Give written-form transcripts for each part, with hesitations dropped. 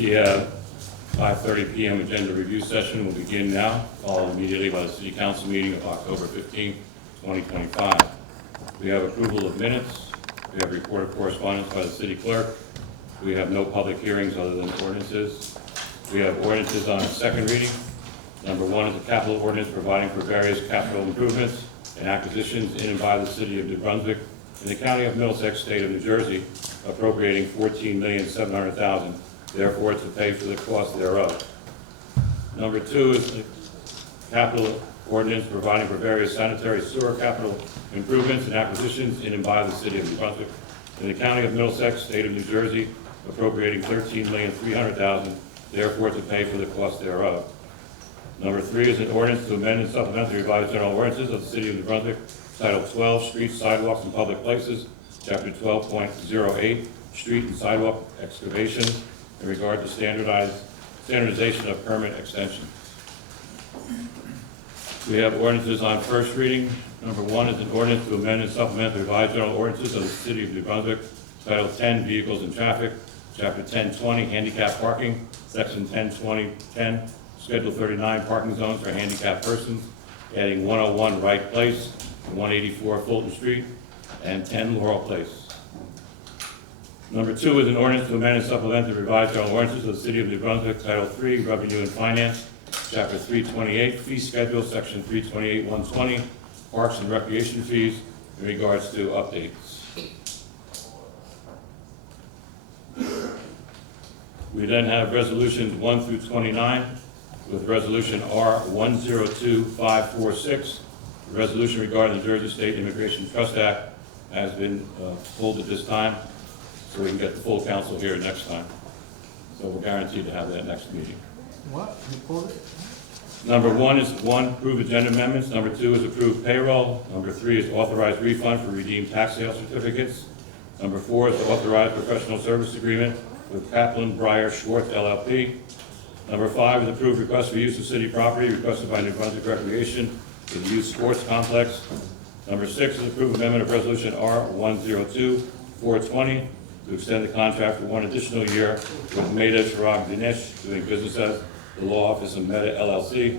The 5:30 p.m. agenda review session will begin now, followed immediately by the City Council meeting of October 15, 2025. We have approval of minutes. We have report of correspondence by the City Clerk. We have no public hearings other than ordinances. We have ordinances on second reading. Number one is a capital ordinance providing for various capital improvements and acquisitions in and by the City of New Brunswick in the County of Middlesex, State of New Jersey, appropriating $14,700,000, therefore to pay for the cost thereof. Number two is the capital ordinance providing for various sanitary sewer capital improvements and acquisitions in and by the City of New Brunswick in the County of Middlesex, State of New Jersey, appropriating $13,300,000, therefore to pay for the cost thereof. Number three is an ordinance to amend and supplement the revised general ordinances of the City of New Brunswick, Title 12, Streets, Sidewalks, and Public Places, Chapter 12.08, Street and Sidewalk Excavations, in regard to standardization of permit extensions. We have ordinances on first reading. Number one is an ordinance to amend and supplement the revised general ordinances of the City of New Brunswick, Title 10, Vehicles and Traffic, Chapter 1020, Handicap Parking, Section 102010, Schedule 39, Parking Zones for Handicapped Persons, adding 101 Wright Place, 184 Fulton Street, and 10 Laurel Place. Number two is an ordinance to amend and supplement the revised general ordinances of the City of New Brunswick, Title 3, Revenue and Finance, Chapter 328, Fee Schedule, Section 328-120, Parks and Recreation Fees, in regards to updates. We then have resolutions 1 through 29, with resolution R102546. The resolution regarding the Jersey State Immigration Trust Act has been pulled at this time, so we can get the full council here next time. So we're guaranteed to have that next meeting. What? You pulled it? Number one is approve agenda amendments. Number two is approve payroll. Number three is authorize refund for redeemed tax sale certificates. Number four is authorize professional service agreement with Kaplan Breyer Schwartz LLP. Number five is approve request for use of city property requested by New Brunswick Recreation for the youth sports complex. Number six is approve amendment of resolution R102420 to extend the contract for one additional year with Meta Chirag Dinesh, doing business as the law office of Meta LLC.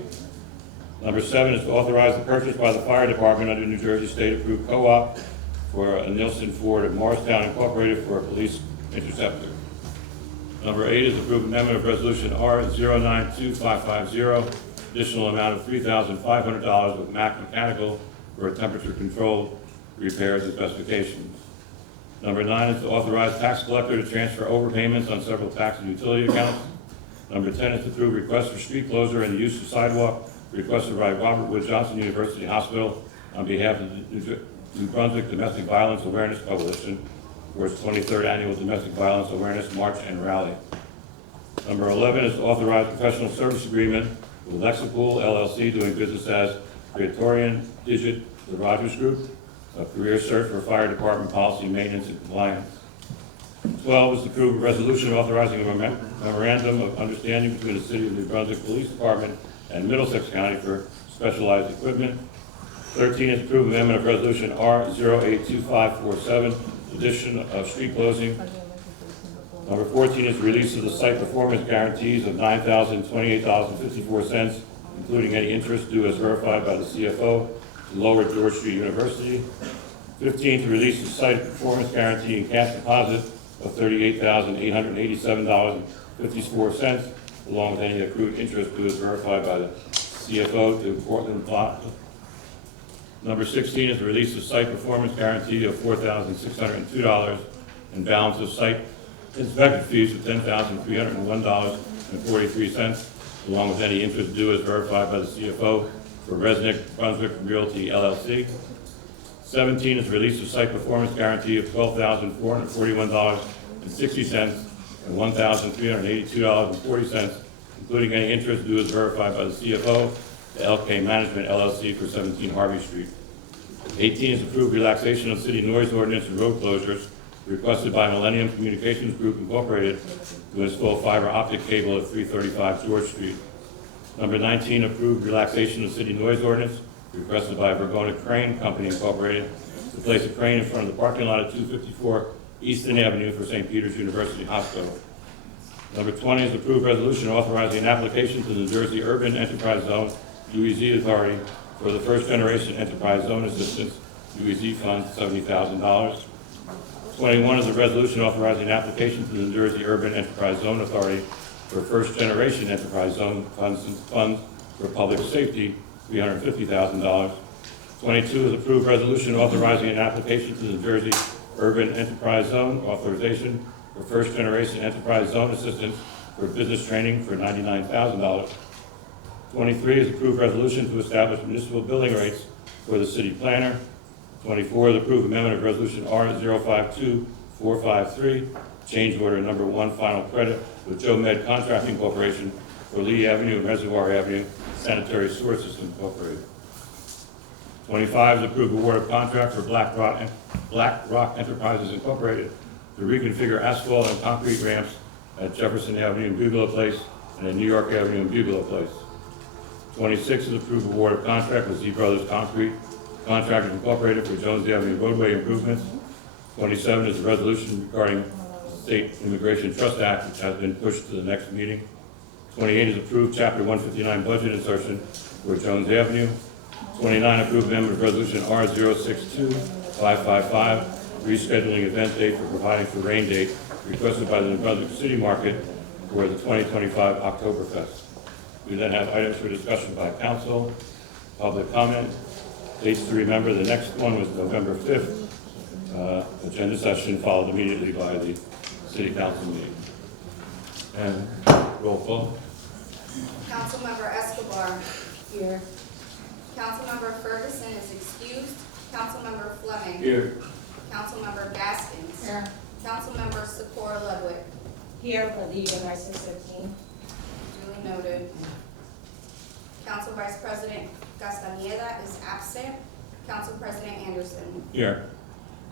Number seven is to authorize the purchase by the fire department under New Jersey State approved co-op for a Nielsen Ford of Morristown Incorporated for a police interceptor. Number eight is approve amendment of resolution R092550, additional amount of $3,500 with Mac Mechanical for a temperature controlled repairs and specifications. Number nine is to authorize tax collector to transfer overpayments on several tax and utility accounts. Number 10 is to approve request for street closure and the use of sidewalk requested by Robert Wood Johnson University Hospital on behalf of the New Brunswick Domestic Violence Awareness Coalition for its 23rd Annual Domestic Violence Awareness March and Rally. Number 11 is to authorize professional service agreement with Lexapool LLC, doing business as Praetorian Digit, the Rogers Group, a career search for fire department policy, maintenance, and compliance. 12 is to approve a resolution authorizing a memorandum of understanding between the City of New Brunswick Police Department and Middlesex County for specialized equipment. 13 is to approve amendment of resolution R082547, addition of street closing. Number 14 is release of the site performance guarantees of $9,028.54, including any interest due as verified by the CFO to Lower George Street University. 15 to release the site performance guarantee and cash deposit of $38,887.54, along with any accrued interest due as verified by the CFO to Portland Plaza. Number 16 is the release of site performance guarantee of $4,602 and balance of site inspection fees of $10,301.43, along with any interest due as verified by the CFO for Brunswick Realty LLC. 17 is the release of site performance guarantee of $12,441.60 and $1,382.40, including any interest due as verified by the CFO to LK Management LLC for 17 Harvey Street. 18 is approved relaxation of city noise ordinance and road closures requested by Millennium Communications Group Incorporated to install fiber optic cable at 335 George Street. Number 19, approved relaxation of city noise ordinance requested by Vergona Crane Company Incorporated to place a crane in front of the parking lot at 254 Easton Avenue for St. Peter's University Hospital. Number 20 is approved resolution authorizing an application to the New Jersey Urban Enterprise Zone UEZ Authority for the first generation enterprise zone assistance UEZ fund $70,000. 21 is a resolution authorizing an application to the New Jersey Urban Enterprise Zone Authority for first generation enterprise zone funds for public safety, $350,000. 22 is approved resolution authorizing an application to the New Jersey Urban Enterprise Zone authorization for first generation enterprise zone assistance for business training for $99,000. 23 is approved resolution to establish municipal billing rates for the city planner. 24 is approved amendment of resolution R052453, change order number 1, final credit with Joe Med Contracting Corporation for Lee Avenue and Reservoir Avenue Sanitary Sewer System Incorporated. 25 is approved award of contract for Black Rock Enterprises Incorporated to reconfigure asphalt and concrete ramps at Jefferson Avenue and Bugalo Place and at New York Avenue and Bugalo Place. 26 is approved award of contract with Z Brothers Concrete Contractors Incorporated for Jones Avenue roadway improvements. 27 is a resolution regarding State Immigration Trust Act, which has been pushed to the next meeting. 28 is approved Chapter 159 budget insertion for Jones Avenue. 29, approved amendment of resolution R062555, rescheduling event date for providing for rain date requested by the New Brunswick City Market for the 2025 Oktoberfest. We then have items for discussion by council, public comment. Dates to remember, the next one was November 5th. Agenda session followed immediately by the city council meeting. And roll call. Councilmember Escobar. Here. Councilmember Ferguson is excused. Councilmember Fleming. Here. Councilmember Gaskins. Here. Councilmember Sikora Ludwig. Here for the July 615. Duly noted. Council Vice President Castañeda is absent. Council President Anderson. Here.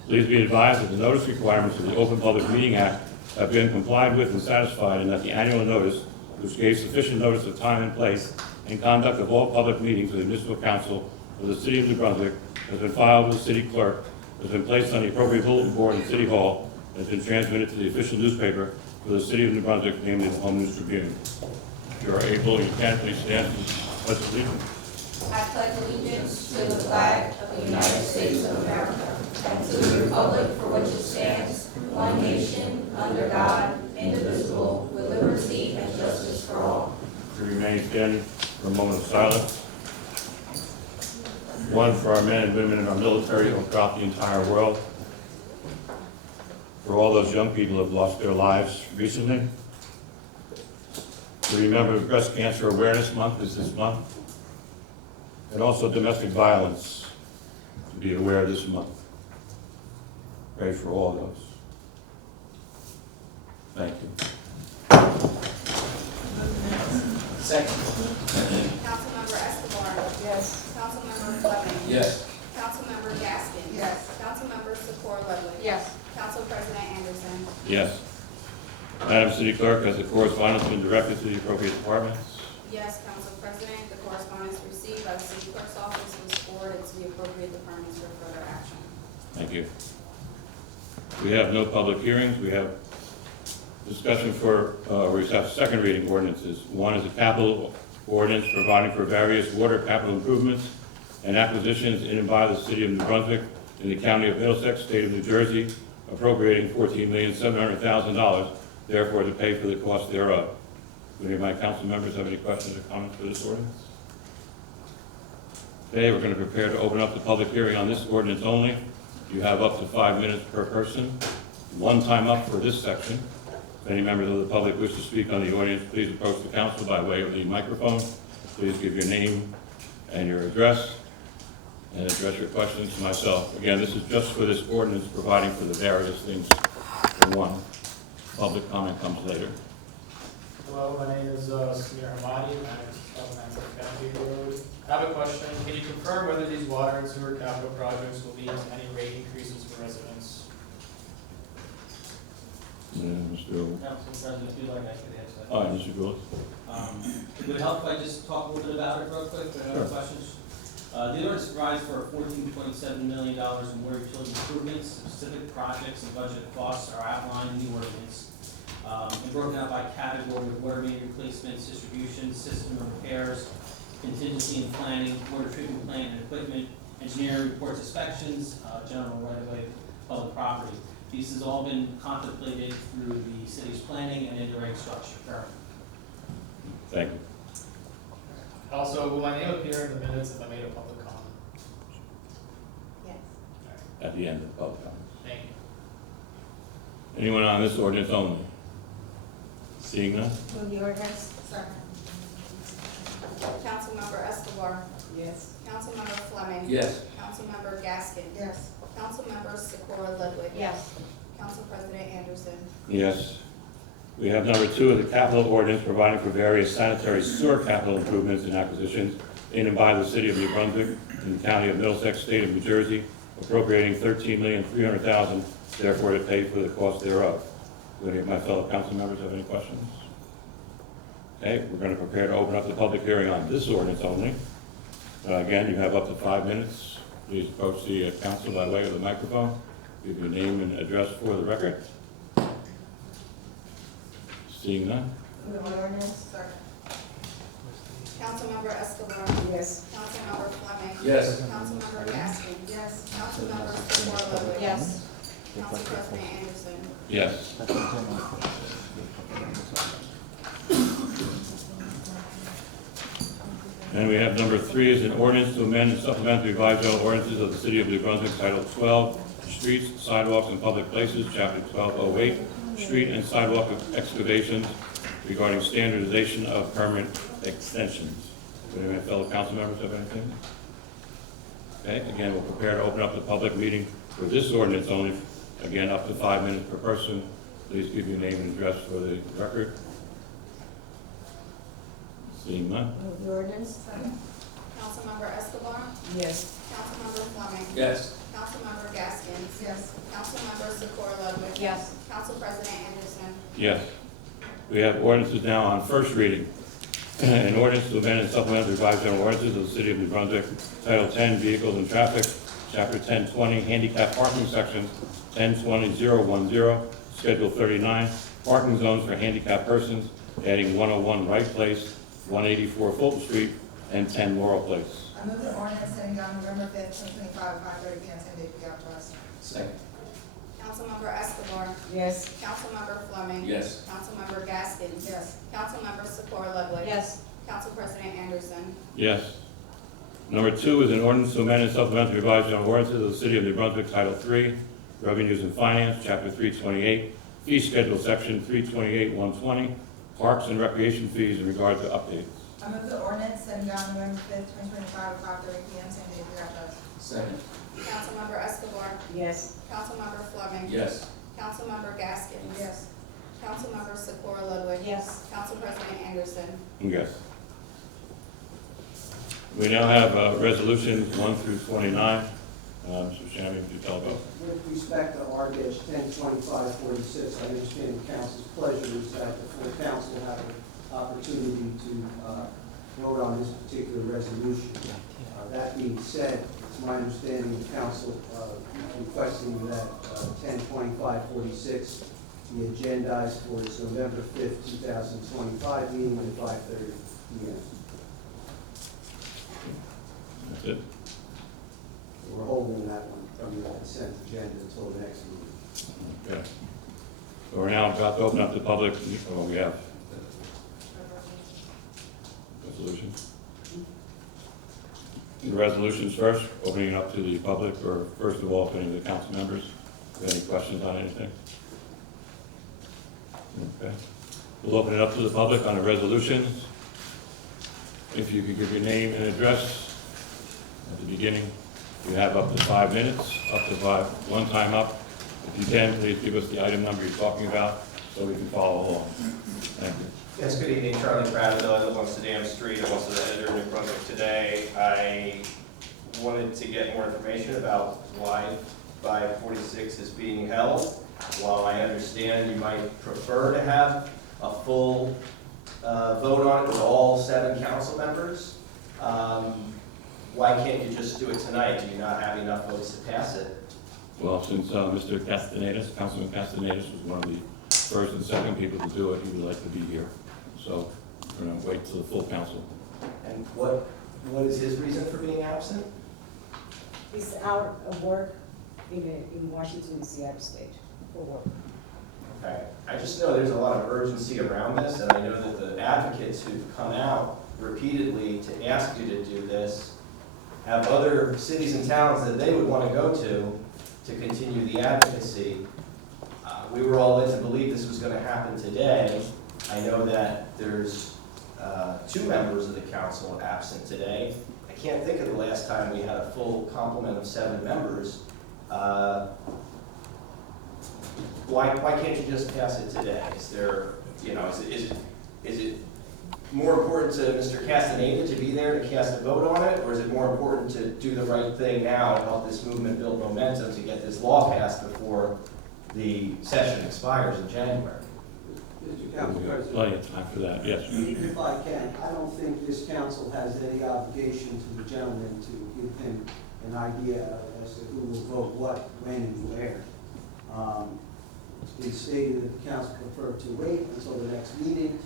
Please be advised that the notice requirements of the Open Public Meeting Act have been complied with and satisfied, and that the annual notice, which gave sufficient notice of time and place and conduct of all public meetings of the Municipal Council of the City of New Brunswick, has been filed with the City Clerk, has been placed on the appropriate bulletin board in City Hall, and has been transmitted to the official newspaper for the City of New Brunswick, namely the Home News Tribune. If you are able, you can please stand and pledge allegiance. I pledge allegiance to the flag of the United States of America and to the republic for which it stands, one nation, under God, indivisible, with liberty and justice for all. To remain standing for a moment of silence. One for our men and women in our military throughout the entire world. For all those young people who have lost their lives recently. To remember Breast Cancer Awareness Month is this month. And also domestic violence, to be aware this month. Pray for all those. Thank you. Second. Councilmember Escobar. Yes. Yes. Councilmember Fleming. Yes. Councilmember Gaskin. Yes. Councilmember Secor Ludwig. Yes. Council President Anderson. Yes. Madam City Clerk, has the correspondence been directed to the appropriate departments? Yes, Council President, the correspondence received by the City Clerk's office was forwarded to the appropriate departments for further action. Thank you. We have no public hearings. We have discussion for, we have second reading ordinances. One is a capital ordinance providing for various water capital improvements and acquisitions in and by the City of New Brunswick in the County of Middlesex, State of New Jersey, appropriating $14,700,000, therefore to pay for the cost thereof. Do any of my council members have any questions or comments for this ordinance? Okay, we're going to prepare to open up the public hearing on this ordinance only. You have up to 5 minutes per person. One time up for this section. If any members of the public wish to speak on the audience, please approach the council by way of the microphone. Please give your name and your address and address your questions to myself. Again, this is just for this ordinance, providing for the various things for one. Public comment comes later. Hello, my name is Samir Hamadi, and I'm from County Road. I have a question. Can you confirm whether these water and sewer capital projects will lead to any rate increases for residents? Mr. Earl. Council President, if you'd like, I could answer that. All right, Mr. Goulis. It would help if I just talk a little bit about it real quick, if there are Sure. questions. The ordinance provides for $14.7 million in water utility improvements. Specific projects and budget costs are outlined in the ordinance. And broken out by category of water main replacements, distribution, system repairs, contingency and planning, water treatment plant and equipment, engineering reports, inspections, general right-of-way, public property. These has all been contemplated through the city's planning and in the rate structure currently. Thank you. Also, will my name appear in the minutes if I made a public comment? Yes. At the end of the public comment. Thank you. Anyone on this ordinance only? Seeing none? Move the ordinance. Second. Councilmember Escobar. Yes. Councilmember Fleming. Yes. Councilmember Gaskin. Yes. Councilmember Secor Ludwig. Yes. Council President Anderson. Yes. We have number 2 of the capital ordinance providing for various sanitary sewer capital improvements and acquisitions in and by the City of New Brunswick in the County of Middlesex, State of New Jersey, appropriating $13,300,000, therefore to pay for the cost thereof. Do any of my fellow council members have any questions? Okay, we're going to prepare to open up the public hearing on this ordinance only. Again, you have up to 5 minutes. Please approach the council by way of the microphone. Give your name and address for the record. Seeing none? Move the ordinance. Councilmember Escobar. Yes. Councilmember Fleming. Yes. Councilmember Gaskin. Yes. Councilmember Secor Ludwig. Yes. Council President Anderson. Yes. And we have number 3 is an ordinance to amend and supplement the revised general ordinances of the City of New Brunswick, Title 12, Streets, Sidewalks, and Public Places, Chapter 1208, Street and Sidewalk Excavations, regarding standardization of permit extensions. Do any of my fellow council members have anything? Okay, again, we'll prepare to open up the public meeting for this ordinance only. Again, up to 5 minutes per person. Please give your name and address for the record. Seeing none? Move the ordinance. Councilmember Escobar. Yes. Councilmember Fleming. Yes. Councilmember Gaskin. Yes. Councilmember Secor Ludwig. Yes. Council President Anderson. Yes. We have ordinances now on first reading. An ordinance to amend and supplement the revised general ordinances of the City of New Brunswick, Title 10, Vehicles and Traffic, Chapter 1020, Handicap Parking Sections, 1020-010, Schedule 39, Parking Zones for Handicapped Persons, adding 101 Wright Place, 184 Fulton Street, and 10 Laurel Place. I move the ordinance setting down November 5th, 2025, at 5:30 p.m., same date, be authorized. Second. Councilmember Escobar. Yes. Councilmember Fleming. Yes. Councilmember Gaskin. Yes. Councilmember Secor Ludwig. Yes. Council President Anderson. Yes. Number 2 is an ordinance to amend and supplement the revised general ordinances of the City of New Brunswick, Title 3, Revenues and Finance, Chapter 328, Fee Schedule, Section 328-120, Parks and Recreation Fees in regard to updates. I move the ordinance setting down November 5th, 2025, at 5:30 p.m., same date, be authorized. Second. Councilmember Escobar. Yes. Councilmember Fleming. Yes. Councilmember Gaskin. Yes. Councilmember Secor Ludwig. Yes. Council President Anderson. Yes. We now have resolutions 1 through 29. Mr. Shammy, could you tell about? With respect to R-102546, I understand the council's pleasure is that the full council have an opportunity to vote on this particular resolution. That being said, it's my understanding the council requesting that 102546 be agendized for its November 5th, 2025 meeting at 5:30 p.m. That's it. We're holding that one from the consent agenda until the next meeting. Okay. So we're now about to open up the public. Oh, we have resolutions. The resolutions first, opening it up to the public, or first of all, opening to the council members. Have any questions on anything? Okay. We'll open it up to the public on the resolutions. If you could give your name and address at the beginning. You have up to 5 minutes, up to 5, one time up. If you can, please give us the item number you're talking about so we can follow along. Thank you. Yes, good evening, Charlie Prattville. I live on Sedan Street. I'm also the editor in Brunswick today. I wanted to get more information about why 546 is being held. While I understand you might prefer to have a full vote on it with all 7 council members, why can't you just do it tonight? Do you not have enough votes to pass it? Well, since Mr. Castanedas, Councilman Castanedas was one of the first and second people to do it, he would like to be here. So we're going to wait till the full council. And what is his reason for being absent? He's out of work in Washington, D.C., out of state for work. Okay. I just know there's a lot of urgency around this, and I know that the advocates who've come out repeatedly to ask you to do this have other cities and towns that they would want to go to continue the advocacy. We were all led to believe this was going to happen today. I know that there's 2 members of the council absent today. I can't think of the last time we had a full complement of 7 members. Why can't you just pass it today? Is there, is it more important to Mr. Castaneda to be there to cast a vote on it, or is it more important to do the right thing now and help this movement build momentum to get this law passed before the session expires in January? Mr. Council We have President. plenty of time for that. Yes. If I can, I don't think this council has any obligation to the gentleman to give him an idea as to who will vote what, when, and where. It's been stated that the council preferred to wait until the next meeting.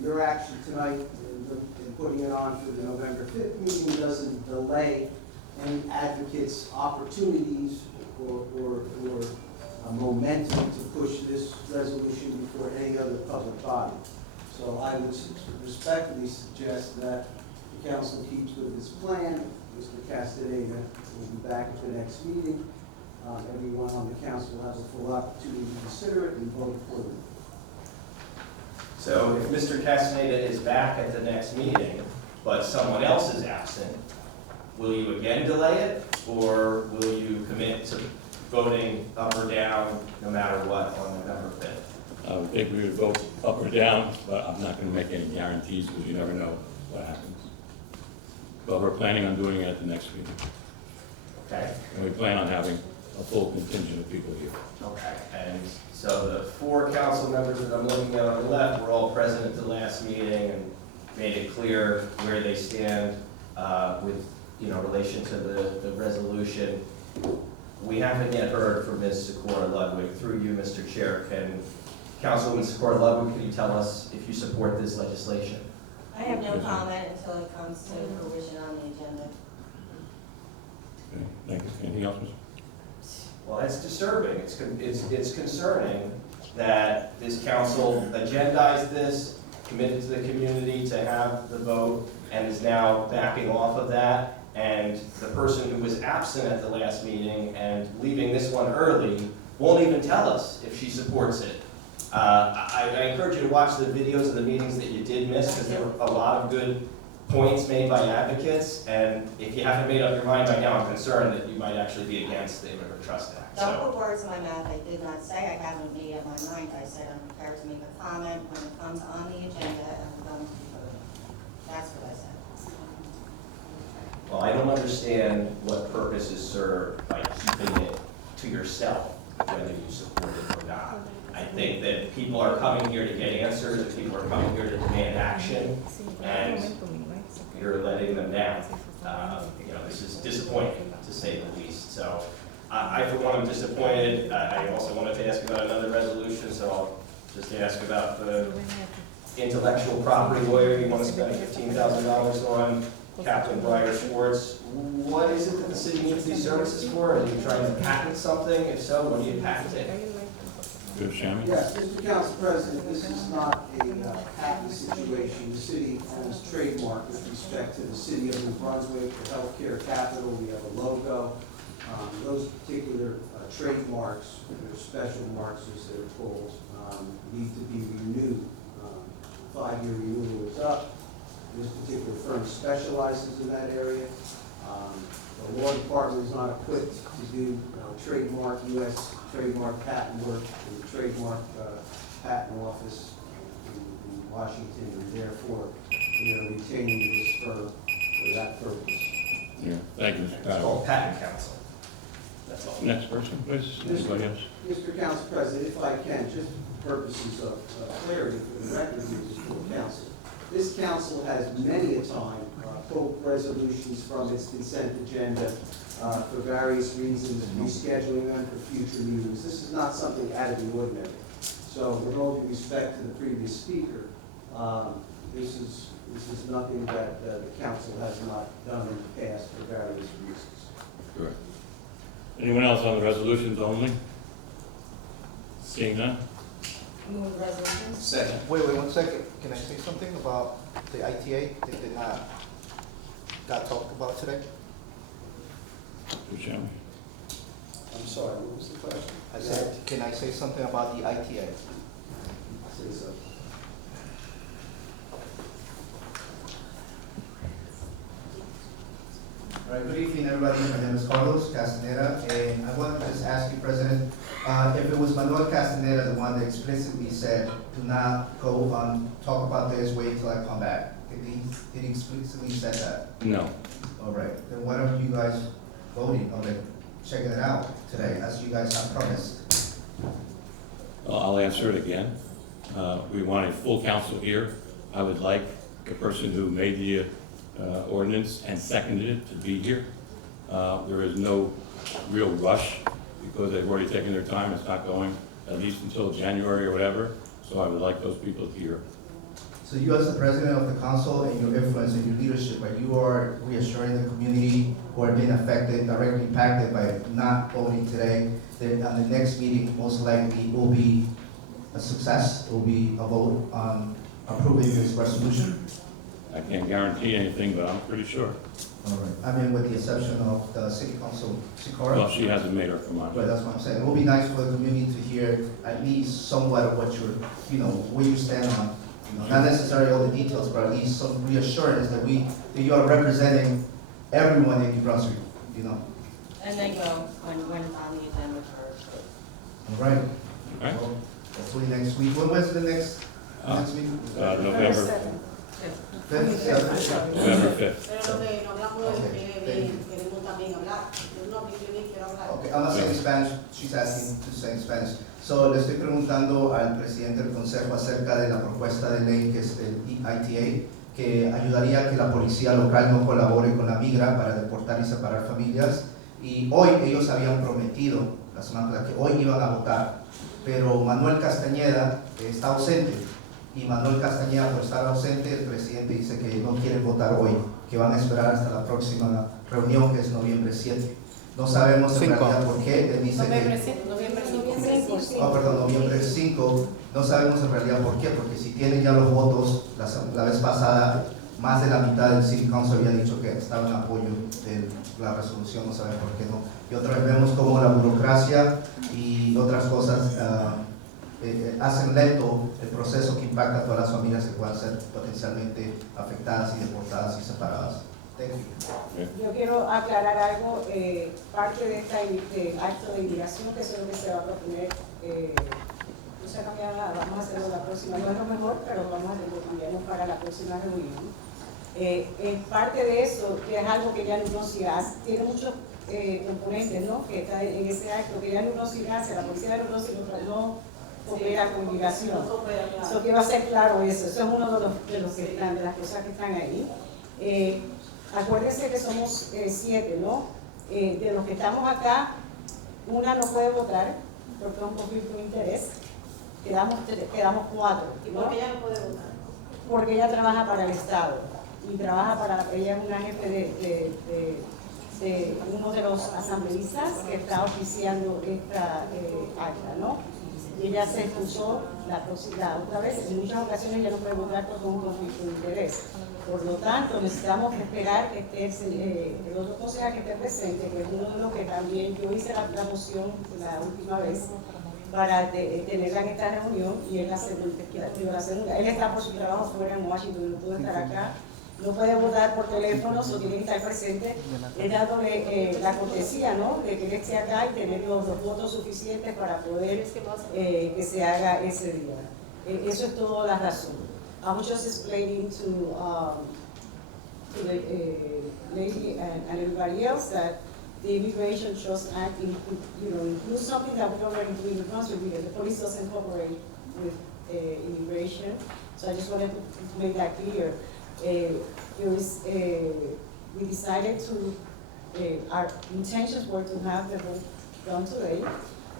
Your action tonight in putting it on for the November 5th meeting doesn't delay any advocates' opportunities or momentum to push this resolution before any other public body. So I would respectfully suggest that the council keeps with its plan. Mr. Castaneda will be back at the next meeting. Everyone on the council will have a full opportunity to consider it and vote accordingly. So if Mr. Castaneda is back at the next meeting, but someone else is absent, will you again delay it, or will you commit to voting up or down no matter what on November 5th? I would think we would vote up or down, but I'm not going to make any guarantees because you never know what happens. But we're planning on doing it at the next meeting. Okay? And we plan on having a full contingent of people here. Okay. And so the 4 council members that I'm looking at on the left were all present at the last meeting and made it clear where they stand with, relation to the resolution. We haven't yet heard from Ms. Sikora Ludwig. Through you, Mr. Chair, can Councilwoman Sikora Ludwig, can you tell us if you support this legislation? I have no comment until it comes to fruition on the agenda. Okay, thank you. Anything else, Mr.? Well, that's disturbing. It's concerning that this council agendized this, committed to the community to have the vote, and is now backing off of that. And the person who was absent at the last meeting and leaving this one early won't even tell us if she supports it. I encourage you to watch the videos of the meetings that you did miss, because there were a lot of good points made by advocates, and if you haven't made up your mind by now, I'm concerned that you might actually be against the Immigrant Trust Act. Don't put words in my mouth. I did not say I haven't made up my mind. I said I'm prepared to make a comment when it comes on the agenda and I'm going to be voting. That's what I said. understand what purpose is served by keeping it to yourself, whether you support it or not. I think that people are coming here to get answers, and people are coming here to demand action, and you're letting them down. This is disappointing, to say the least. So I for one, am disappointed. I also wanted to ask about another resolution, so I'll just ask about the intellectual property lawyer you want to spend $15,000 on, Captain Breyer Schwartz. What is it that the city needs these services for? Are you trying to patent something? If so, what are you patenting? Good, Shammy? Yes, Mr. Council President, this is not a patent situation. The city owns trademark with respect to the city of New Brunswick, the healthcare capital. We have a logo. Those particular trademarks, or special marks as they're called, need to be renewed. 5-year renewal is up. This particular firm specializes in that area. The law department is not equipped to do trademark, U.S. trademark patent work in the trademark patent office in Washington, and therefore we are retaining this firm for that purpose. Yeah, thank you, Mr. It's Patterson. called patent counsel. That's all. Next person, please. Anybody else? Mr. Council President, if I can, just for purposes of clarity for the record, for the council. This council has many a time pulled resolutions from its consent agenda for various reasons, rescheduling them for future meetings. This is not something out of the ordinary. So with all due respect to the previous speaker, this is nothing that the council has not done in the past for various reasons. Correct. Anyone else on the resolutions only? Seeing none? Move resolutions. Second. Wait, 1 second. Can I say something about the ITA that did not got talked about today? Good, Shammy? I'm sorry, what was the question? I said, can I say something about the ITA? Say so. All right, good evening, everybody. My name is Carlos Castaneda, and I wanted to just ask you, President, if it was Manuel Castaneda, the one that explicitly said, do not go on, talk about this, wait till I come back. Did he explicitly said that? No. All right, then why are you guys voting on it, checking it out today, as you guys have promised? I'll answer it again. We want a full council here. I would like the person who made the ordinance and seconded it to be here. There is no real rush because they've already taken their time. It's not going at least until January or whatever. So I would like those people here. So you as the president of the council and your influence and your leadership, you are reassuring the community who are being affected, directly impacted by not voting today, that on the next meeting, most likely will be a success, will be a vote on approving this resolution? I can't guarantee anything, but I'm pretty sure. All right. I mean, with the exception of the city council, Sikora? Well, she hasn't made her come on. But that's what I'm saying. It will be nice for the community to hear at least somewhat of what you're, where you stand on. Not necessarily all the details, but at least some reassurance that you are representing everyone in New Brunswick, And then go when on the agenda for. All right. All right. Well, hopefully next week. When was the next meeting? November 5th, 7th? November 5th. Pero lo que no hablamos es queremos también hablar. Yo no quiero hablar. Okay, I'm not saying Spanish, she's asking to say in Spanish. So, le estoy preguntando al presidente del consejo acerca de la propuesta de ley que es el ITA, que ayudaría a que la policía local no colabore con la migra para deportar y separar familias. Y hoy ellos habían prometido, la semana pasada, que hoy iban a votar, pero Manuel Castañeda está ausente. Y Manuel Castañeda, por estar ausente, el presidente dice que no quieren votar hoy, que van a esperar hasta la próxima reunión, que es noviembre 7. No sabemos en realidad por qué, él dice que... noviembre 5, no sabemos en realidad por qué, porque si tienen ya los votos, la vez pasada, más de la mitad del City Council había dicho que estaba en apoyo de la resolución, no sabemos por qué no. Y otra vez vemos cómo la burocracia y otras cosas hacen lento el proceso que impacta a todas las familias que puedan ser potencialmente afectadas y deportadas y separadas. Thank you. Yo quiero aclarar algo, parte de este acto de inmigración, que eso es lo que se va a proponer, no se ha cambiado nada, vamos a hacerlo la próxima, no es lo mejor, pero vamos a hacerlo, cambiamos para la próxima reunión. En parte de eso, que es algo que ya Lunosis tiene muchos componentes, ¿no? Que está en ese acto, que ya Lunosis hace, la policía de Lunosis no coopera con migración. Eso quiero hacer claro eso es uno de los que están, de las cosas que están ahí. Acuérdense que somos 7, ¿no? De los que estamos acá, una no puede votar porque es un conflicto de interés. Quedamos 4. ¿Y por qué ella no puede votar? Porque ella trabaja para el Estado y ella es una jefe de uno de los asambleístas que está oficiando esta acta, ¿no? Y ella se excusó la otra vez, en muchas ocasiones ella no puede votar por un conflicto de interés. Por lo tanto, necesitamos esperar que esté el otro concejal que esté presente, que es uno de los que también yo hice la moción la última vez, para tenerla en esta reunión, y él la segunda. Él está por su trabajo fuera en Washington, no puede estar acá, no puede votar por teléfono, o tiene que estar presente. He dándole la cortesía, ¿no?, de que él esté acá y tener los votos suficientes para poder que se haga ese día. Eso es toda la razón. I was just explaining to the lady and everybody else that the Immigration Trust Act includes something that we already do in Brunswick because the police doesn't cooperate with immigration. So I just wanted to make that clear. We decided our intentions were to have the vote done today.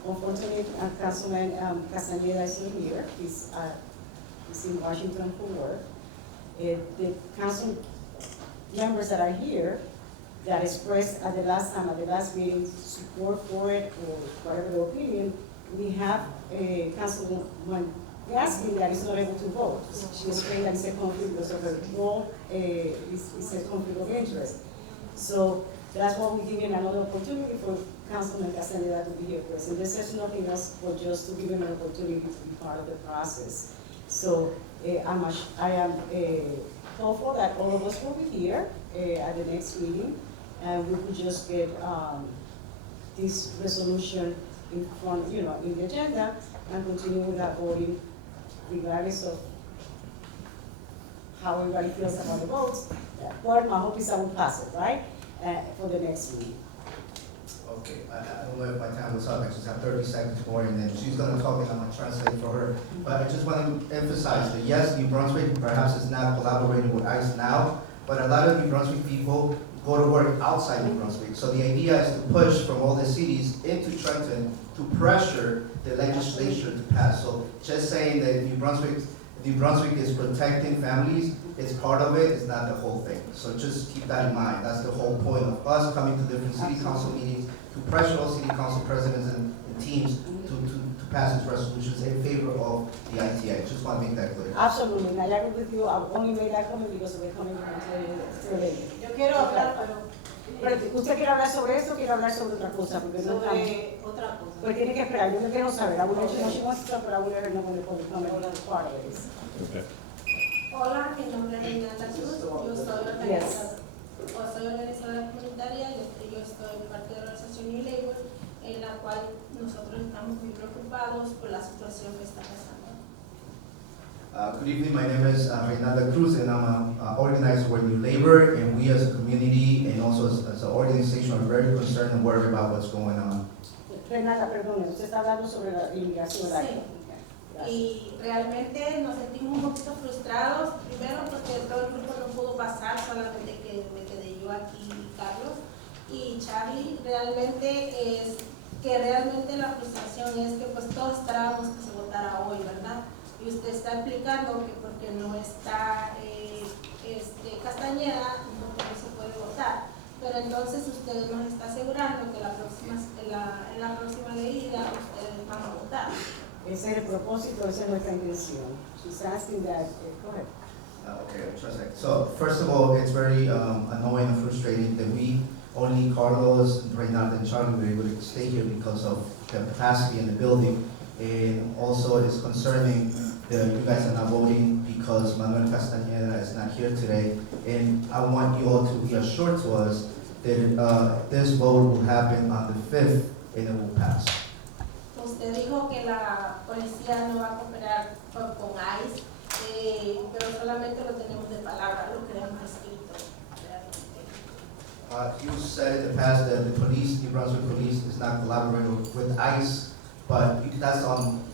Unfortunately, Councilman Castañeda is not here. He's in Washington for work. The council members that are here that expressed at the last meeting, support for it or whatever the opinion, we have a councilwoman asking that is not able to vote. She explained that it's a conflict because of her role, it's a conflict of interest. So that's why we're giving another opportunity for Councilman Castaneda to be here present. This is nothing else but just to give him an opportunity to be part of the process. So I am hopeful that all of us will be here at the next meeting, and we could just get this resolution in the agenda and continue with that voting, regardless of how everybody feels about the votes. But my hope is I will pass it, right, for the next meeting. Okay, I don't know if my time was up, I just have 30 seconds more, and then she's gonna talk and I'm gonna translate for her. But I just want to emphasize that yes, New Brunswick perhaps is not collaborating with ICE now, but a lot of New Brunswick people go to work outside New Brunswick. So the idea is to push from all the cities into Trenton to pressure the legislature to pass. So just saying that New Brunswick is protecting families, it's part of it, it's not the whole thing. So just keep that in mind. That's the whole point of us coming to different city council meetings to pressure all city council presidents and teams to pass these resolutions in favor of the ITA. Just want to make that clear. Absolutely, and I agree with you. I only made that comment because we're coming to later. Yo quiero hablar, Pero ¿usted quiere hablar sobre eso o quiere hablar sobre otra cosa? Porque no estamos. sobre otra cosa. Pues tiene que esperar, yo me quiero saber. I will let you know she wants to talk, but I will let her know when the public comment part of it is. Okay. Hola, mi nombre es Reinalda Cruz, yo soy organizadora comunitaria, yo estoy parte de la organización New Labor, en la cual nosotros estamos muy preocupados por la situación que está pasando. Good evening, my name is Reinalda Cruz, and I'm an organizer with New Labor, and we as a community and also as an organization are very concerned and worried about what's going on. Renata, perdone, usted está hablando sobre la inmigración. Sí. Y realmente nos sentimos un poquito frustrados, primero porque todo el grupo no pudo pasar, solamente que me quedé yo aquí, Carlos y Charlie. Realmente la frustración es que pues todos esperábamos que se votara hoy, ¿verdad? Y usted está explicando que porque no está Castañeda, no se puede votar. Pero entonces usted nos está asegurando que en la próxima leída ustedes van a votar. Ese es el propósito, esa es nuestra intención. She's asking that, go ahead. Okay, just a second. So first of all, it's very annoying and frustrating that only Carlos, Reinaldo, and Charlie were able to stay here because of the capacity in the building. And also it's concerning that you guys are not voting because Manuel Castañeda is not here today. And I want you all to be assured to us that this vote will happen on the 5th and it will pass. Usted dijo que la policía no va a cooperar con ICE, pero solamente lo tenemos de palabra, lo queremos decir. You said in the past that the police, New Brunswick police, is not collaborating with ICE, but that's on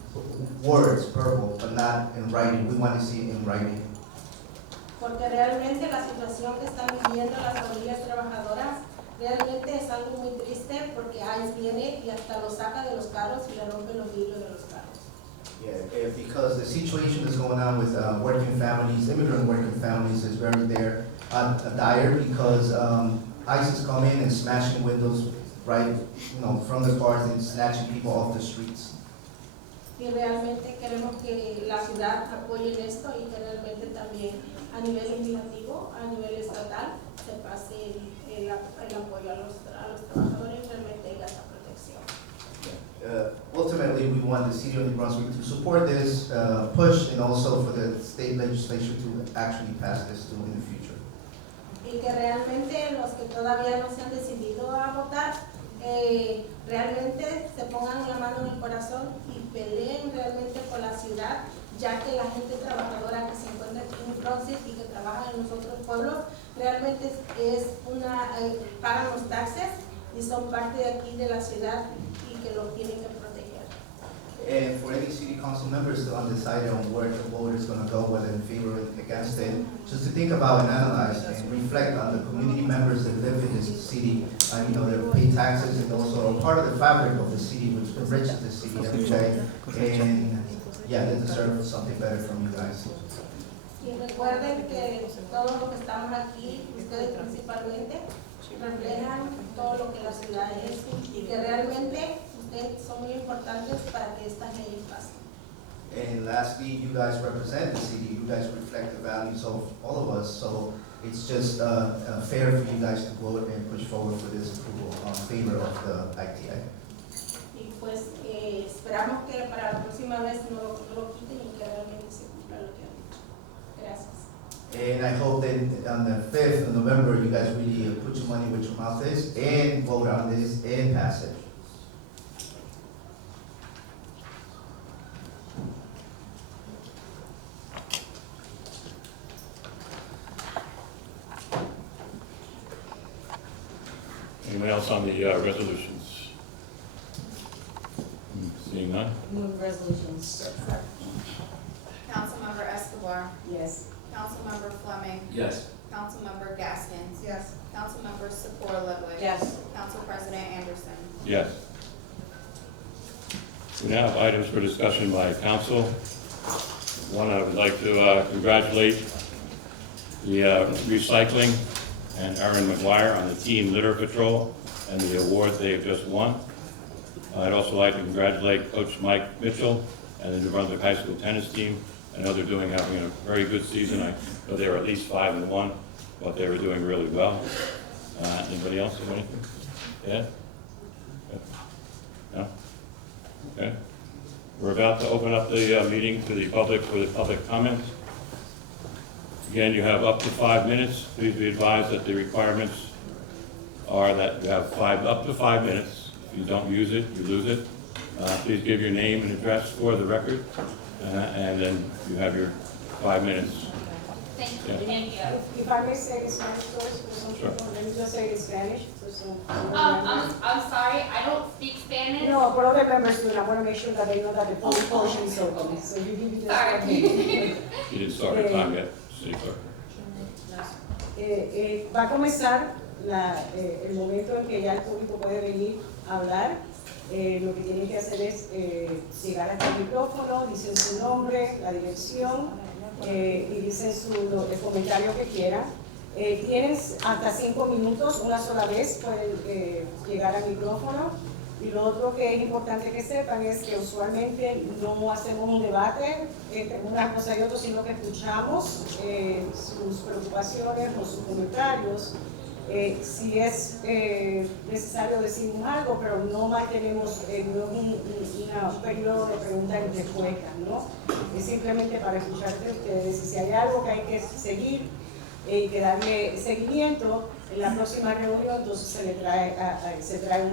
words, verbal, but not in writing. We want to see it in writing. Porque realmente la situación que están viviendo las familias trabajadoras realmente es algo muy triste porque ICE viene y hasta los saca de los carros y le rompe los vidrios de los carros. Yeah, because the situation that's going on with working families, immigrant working families, is very dire because ICE is coming and smashing windows right, from the cars and snatching people off the streets. Y realmente queremos que la ciudad apoye en esto y que realmente también a nivel legislativo, a nivel estatal, se pase el apoyo a los trabajadores y realmente haya esa protección. Ultimately, we want the city of New Brunswick to support this push and also for the state legislature to actually pass this too in the future. Y que realmente los que todavía no se han decidido a votar, realmente se pongan la mano en el corazón y peleen realmente por la ciudad, ya que la gente trabajadora que se encuentra aquí en Brunswick y que trabaja en los otros pueblos, realmente pagan los taxes y son parte de aquí de la ciudad y que los tienen que proteger. And for any city council members to undecided on where the vote is going to go, whether in favor or against it, just to think about and analyze and reflect on the community members that live in this city, and they pay taxes and also are part of the fabric of the city, which enriches the city every day. And yeah, they deserve something better from you guys. Y recuerden que todos los que estamos aquí, ustedes principalmente, reflejan todo lo que la ciudad es y que realmente ustedes son muy importantes para que estas leyes pasen. And lastly, you guys represent the city, you guys reflect the values of all of us, so it's just fair for you guys to vote and push forward for this approval in favor of the ITI. Y pues esperamos que para la próxima vez no lo quiten y que realmente se cumpla lo que han dicho. Gracias. And I hope that on the 5th of November, you guys really put your money where your mouth is and vote on this and pass it. Anyone else on the resolutions? Seeing none? Move resolutions. Councilmember Escobar, Yes. Councilmember Fleming, Yes. Councilmember Gaskins, Yes. Councilmember Secor Ludwig. Yes. Council President Anderson. Yes. We now have items for discussion by council. One, I would like to congratulate the recycling and Aaron McGuire on the Team Litter Patrol and the award they have just won. I'd also like to congratulate Coach Mike Mitchell and the New Brunswick High School tennis team. I know they're having a very good season. I know they were at least 5-1, but they were doing really well. Anybody else have anything? Yeah? No? Okay. We're about to open up the meeting to the public for the public comments. Again, you have up to 5 minutes. Please be advised that the requirements are that you have up to 5 minutes. If you don't use it, you lose it. Please give your name and address for the record, and then you have your 5 minutes. Thank you. Thank you. If I may say in Spanish first, for some Sure. people, let me just say it in Spanish. For some I'm sorry, I don't speak Spanish. No, for other members too, and I want to make sure that they know that the public portion is open, so you give it just Sorry. 1 minute. You didn't start your time yet, City Clerk. Va a comenzar el momento en que ya el público puede venir a hablar. Lo que tienen que hacer es llegar hasta el micrófono, dicen su nombre, la dirección y dicen el comentario que quieran. Tienes hasta 5 minutos, una sola vez pueden llegar al micrófono. Y lo otro que es importante que sepan es que usualmente no hacemos un debate entre una cosa y otra, sino que escuchamos sus preocupaciones o sus comentarios. Si es necesario decimos algo, pero no mantenemos un periodo de preguntas y respuestas, ¿no? Es simplemente para escuchar de ustedes. Y si hay algo que hay que seguir y que darle seguimiento, en la próxima reunión entonces se trae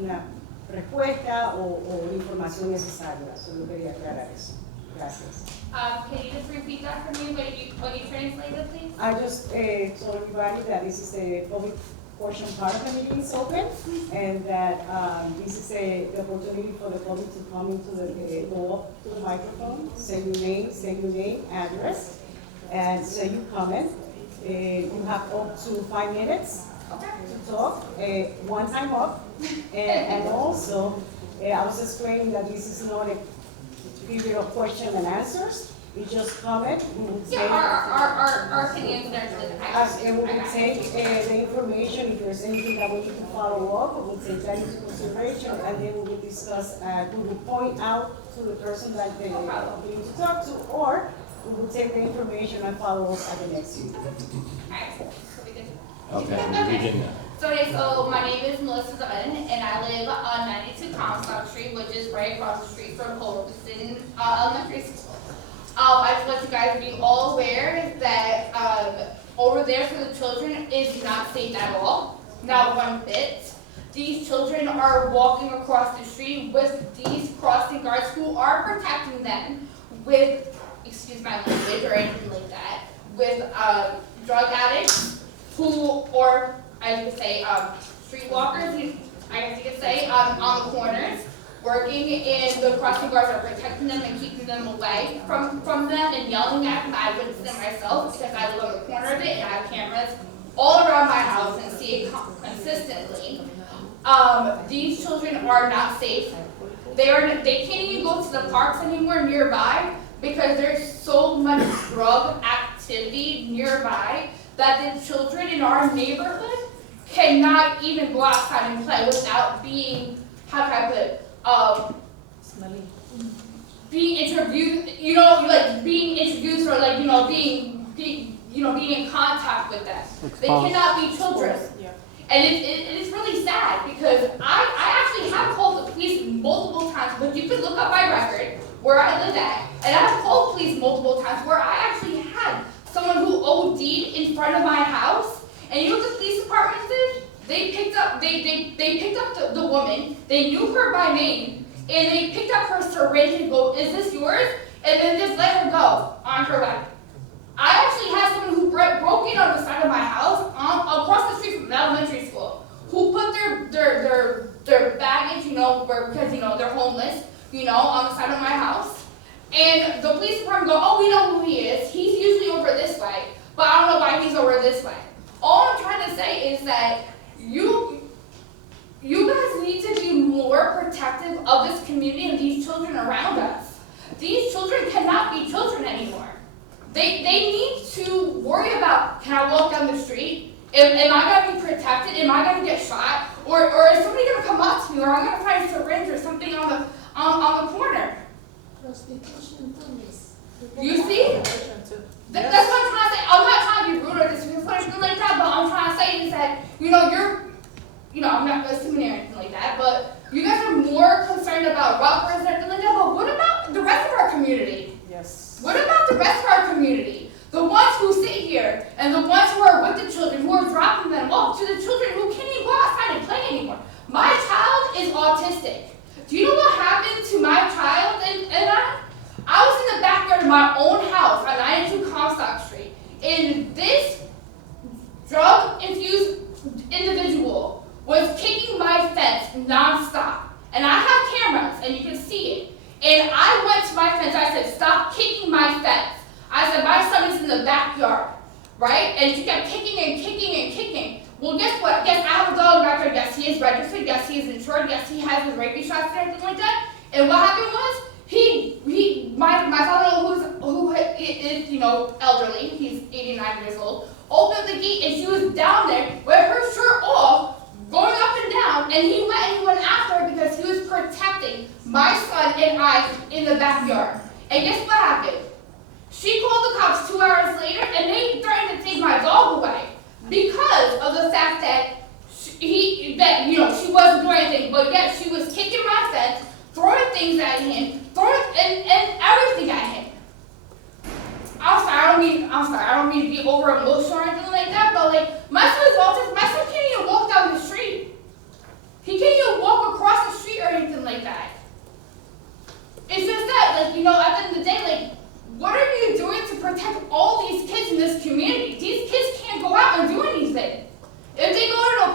una respuesta o información necesaria. Solo quería aclarar eso. Gracias. Can you just repeat that for me, what you translated, please? I just told everybody that this is a public portion part of the meeting is open, and that this is the opportunity for the public to come into go up to the microphone, say your name, address, and say your comment. You have up to 5 minutes to talk, one time up, and also, I was explaining that this is not a period of question and answers. We just comment, we will say. Yeah, our opinions are And we will take the information, if there's anything that we need to follow up, we will take that into consideration, and then we will discuss, we will point out to the person that they need to talk to, or we will take the information and follow up at the next meeting. Okay, we'll begin now. So my name is Melissa Dunn, and I live on 92 Comstock Street, which is right across the street from Holston Elementary School. I just want you guys to be all aware that over there for the children is not safe at all, not one bit. These children are walking across the street with these crossing guards who are protecting them with, excuse my language or anything like that, with drug addicts or I could say streetwalkers, I guess you could say, on the corners, working, and the crossing guards are protecting them and keeping them away from them and yelling at them. I witnessed it myself because I live on the corner of it and I have cameras all around my house and see it consistently. These children are not safe. They can't even go to the parks anymore nearby because there's so much drug activity nearby that the children in our neighborhood cannot even go outside and play without being, how can I put it, being interviewed, being introduced or being in contact with them. They cannot be children. And it is really sad because I actually have called the police multiple times, but you could look up my record where I live at, and I have called police multiple times where I actually had someone who OD'd in front of my house. And you know what the police department did? They picked up the woman, they knew her by name, and they picked up her syringe and go, "Is this yours?" And then just let her go on her way. I actually had someone who broke in on the side of my house, across the street from the elementary school, who put their baggage, because they're homeless, on the side of my house. And the police department go, "Oh, we know who he is. He's usually over this way, but I don't know why he's over this way." All I'm trying to say is that you guys need to be more protective of this community and these children around us. These children cannot be children anymore. They need to worry about, can I walk down the street? Am I going to be protected? Am I going to get shot? Or is somebody going to come up to me? Or I'm going to find a syringe or something on the corner? Prostitution, please. You see? That's what I'm trying to say. I'm not trying to be rude or disrespectful like that, but I'm trying to say is that, I'm not assuming or anything like that, but you guys are more concerned about robbers and everything like that, but what about the rest of our community? Yes. What about the rest of our community? The ones who sit here and the ones who are with the children, who are dropping them off to the children who can't even go outside and play anymore. My child is autistic. Do you know what happened to my child and I was in the backyard of my own house on 92 Comstock Street, and this drug-infused individual was kicking my fence nonstop. And I have cameras, and you can see it. And I went to my fence, I said, "Stop kicking my fence." I said, "My son is in the backyard," right? And she kept kicking and kicking and kicking. Well, guess what? Yes, I have a dog back there. Yes, he is registered. Yes, he is insured. Yes, he has his rabies shots and everything like that. And what happened was, my father, who is elderly, he's 89 years old, opened the gate and she was down there with her shirt off, going up and down, and he went after her because he was protecting my son and I in the backyard. And guess what happened? She called the cops 2 hours later, and they threatened to take my dog away because of the fact that she wasn't doing anything, but yet she was kicking my fence, throwing things at him, and everything at him. I'm sorry, I don't mean to be over emotional or anything like that, but my son's autistic. My son can't even walk down the street. He can't even walk across the street or anything like that. It's just that, at the end of the day, what are you doing to protect all these kids in this community? These kids can't go out and do anything. If they go to a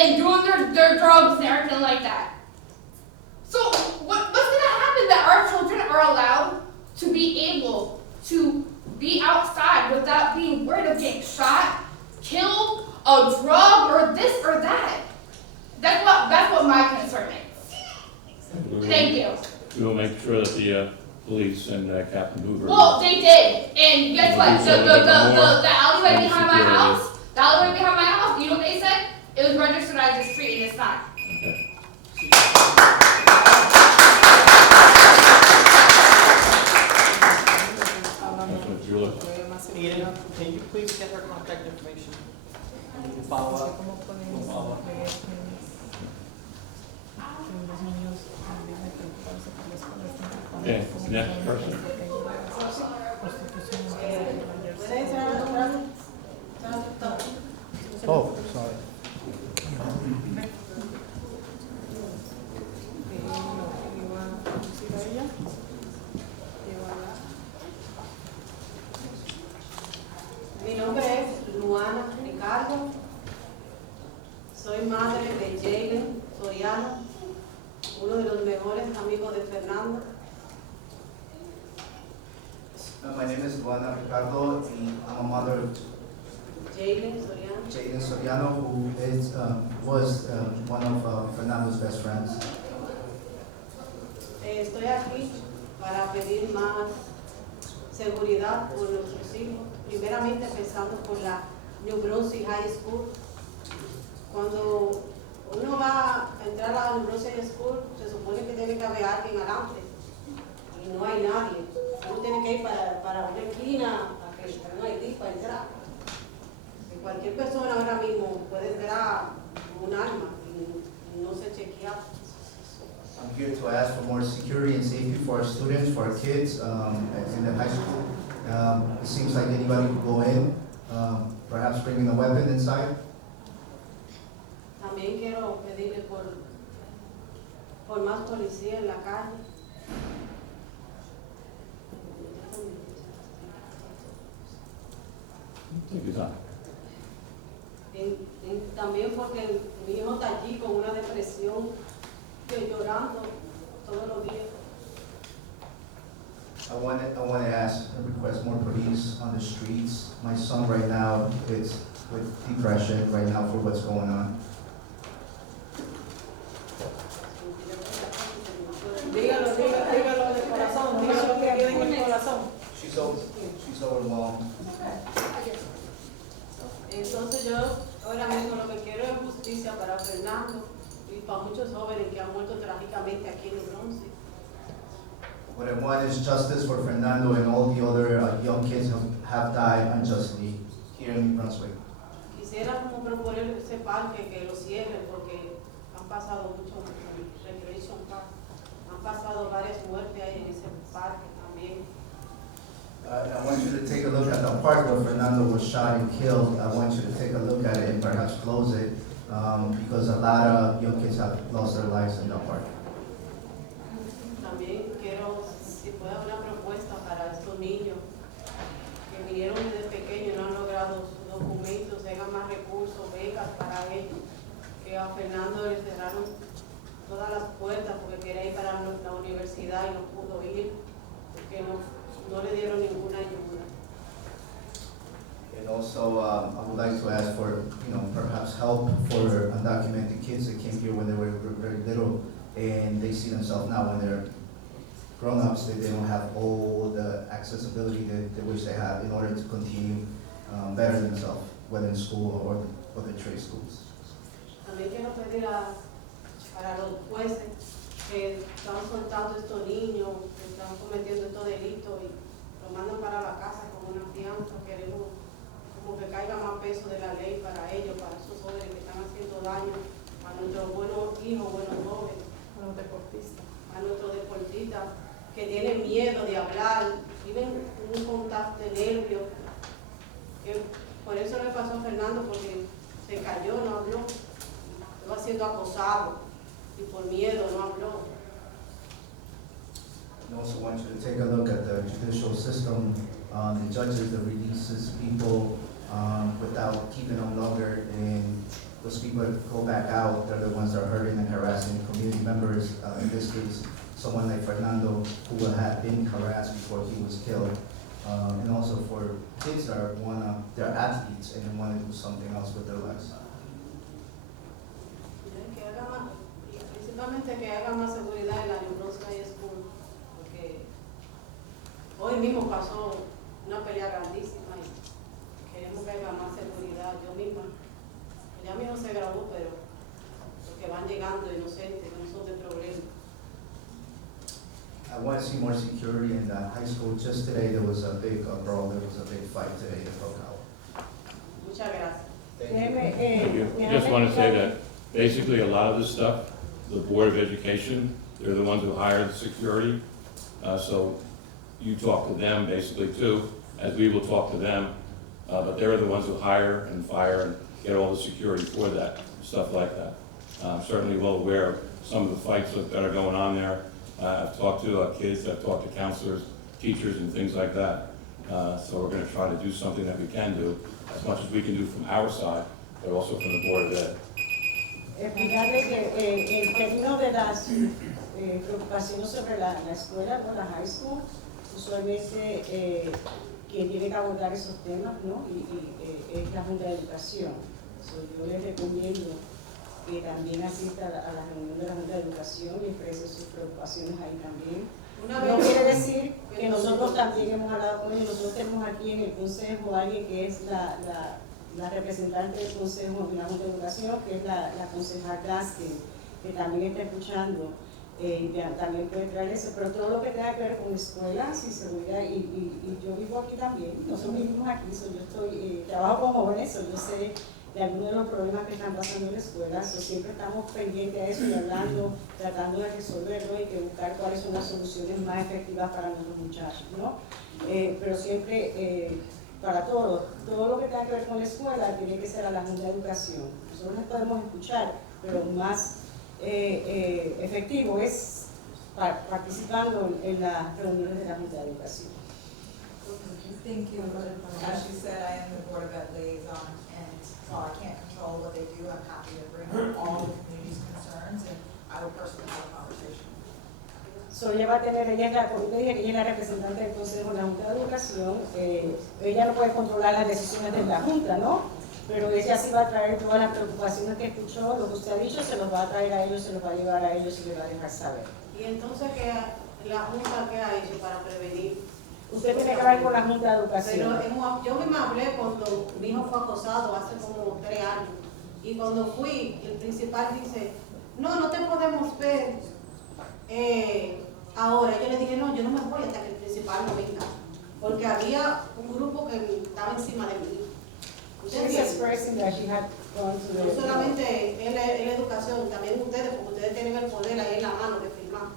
and doing their drugs and everything like that. So what's gonna happen that our children are allowed to be able to be outside without being worried of getting shot, killed, a drug, or this or that? That's what my concern is. Thank you. We will make sure that the police and Captain Hoover. Well, they did, and guess what? We'll do something more The alleyway on behind my security. house, the alleyway behind my house. You know what they said? It was registered as a street, and it's not. Okay. Councilman Jewett. Eden, can you please get her contact information? We'll follow up. We'll follow up. Okay, next person. Oh, sorry. Mi nombre es Luana Ricardo. Soy madre de Jalen Soriano, uno de los mejores amigos de Fernando. My name is Luana Ricardo, and I'm a mother of Jalen Soriano. Jaden Soriano, who was one of Fernando's best friends. Estoy aquí para pedir más seguridad por nuestros hijos, primeramente empezando por la New Brunswick High School. Cuando uno va a entrar a la New Brunswick High School, se supone que tiene que haber alguien adelante y no hay nadie. Uno tiene que ir para una esquina a que no hay ID para entrar. Y cualquier persona ahora mismo puede entrar con un arma y no se chequea. I'm here to ask for more security and safety for our students, for our kids in the high school. It seems like anybody could go in, perhaps bringing a weapon inside. También quiero pedirle por más policía en la calle. Take your time. También porque mi hijo está allí con una depresión, que llorando todos los días. I want to ask and request more police on the streets. My son right now is with depression right now for what's going on. Dígalo de corazón, dígalo lo que tiene en el corazón. She's overwhelmed. Entonces yo ahora mismo lo que quiero es justicia para Fernando y para muchos jóvenes que han muerto trágicamente aquí en el Brunswick. What I want is justice for Fernando and all the other young kids who have died unjustly here in Brunswick. Quisiera como proponer ese parque que lo cierren porque han pasado mucho Recreation Park. Han pasado varias muertes ahí en ese parque también. I want you to take a look at the park where Fernando was shot and killed. I want you to take a look at it and perhaps close it because a lot of young kids have lost their lives in that park. También quiero, si puede haber una propuesta para estos niños que vinieron desde pequeños y no han logrado sus documentos, tengan más recursos, becas para ellos, que a Fernando le cerraron todas las puertas porque quería ir para la universidad y no pudo ir porque no le dieron ninguna ayuda. And also, I would like to ask for, perhaps help for undocumented kids that came here when they were very little, and they see themselves now when they're grown-ups, they don't have all the accessibility that they wish they had in order to continue better themselves, whether in school or other trade schools. También quiero pedir para los jueces que están soltando estos niños, que están cometiendo estos delitos y los mandan para la casa con una fianza. Queremos como que caiga más peso de la ley para ellos, para esos jóvenes que están haciendo daño a nuestros buenos hijos, buenos jóvenes, a nuestros deportistas que tienen miedo de hablar, viven un contacto de nervios. Por eso le pasó a Fernando, porque se cayó, no habló, estaba siendo acosado y por miedo no habló. I also want you to take a look at the judicial system, the judges that releases people without keeping them longer, and those people go back out, they're the ones that are hurting and harassing community members. In this case, someone like Fernando, who had been harassed before he was killed. And also for kids that are they're athletes and they want to do something else with their lives. Que haga más, y principalmente que haga más seguridad en la Brunswick High School, porque hoy mismo pasó una pelea grandísima y queremos que haya más seguridad. Yo misma, ella mismo se graduó, pero porque van llegando inocentes, no son de problema. I want to see more security in that high school. Just today, there was a big brawl, there was a big fight today that broke out. Muchas gracias. Thank you. I just want to say that basically a lot of this stuff, the Board of Education, they're the ones who hire the security. So you talk to them basically too, as we will talk to them. But they're the ones who hire and fire and get all the security for that, stuff like that. I'm certainly well aware of some of the fights that are going on there. I've talked to kids, I've talked to counselors, teachers, and things like that. So we're going to try to do something that we can do, as much as we can do from our side, but also from the Board of Ed. Explicarle que en términos de las preocupaciones sobre la escuela, ¿no? La high school, usualmente quien tiene que abordar esos temas, ¿no? Es la Junta de Educación. So, yo les recomiendo que también asista a la reunión de la Junta de Educación y exprese sus preocupaciones ahí también. No quiere decir que nosotros también hemos hablado con ellos. Nosotros tenemos aquí en el Consejo a alguien que es la representante del Consejo de la Junta de Educación, que es la concejal Gaskin, que también está escuchando. También puede traer eso, pero todo lo que tenga que ver con escuelas y seguridad, y yo vivo aquí también, nosotros vivimos aquí, yo trabajo con jóvenes, yo sé de algunos de los problemas que están pasando en la escuela, siempre estamos pendientes a eso y hablando, tratando de resolverlo y de buscar cuáles son las soluciones más efectivas para nuestros muchachos, ¿no? Pero siempre, para todo lo que tenga que ver con la escuela tiene que ser a la Junta de Educación. Nosotros les podemos escuchar, pero más efectivo es participando en las reuniones de la Junta de Educación. Thank you. As you said, I am the Board of Ed liaison, and while I can't control what they do, I'm happy to bring up all the community's concerns, and I will personally have a conversation. So, ella va a tener, como te dije, que ella es la representante del Consejo de la Junta de Educación. Ella no puede controlar las decisiones de la Junta, ¿no? Pero ella sí va a traer todas las preocupaciones que escuchó, lo que usted ha dicho, se los va a traer a ellos, se los va a llevar a ellos y les va a dejar saber. Y entonces, ¿qué la Junta qué ha hecho para prevenir? Usted tiene que hablar con la Junta de Educación. Pero yo misma hablé cuando mi hijo fue acosado hace como 3 años. Y cuando fui, el principal dice, no te podemos ver ahora. Yo le dije, no, yo no me voy hasta que el principal no venga. Porque había un grupo que estaba encima de mí. She's expressing that she had gone to the... No solamente en la educación, también ustedes, porque ustedes tienen el poder ahí en la mano de firmar.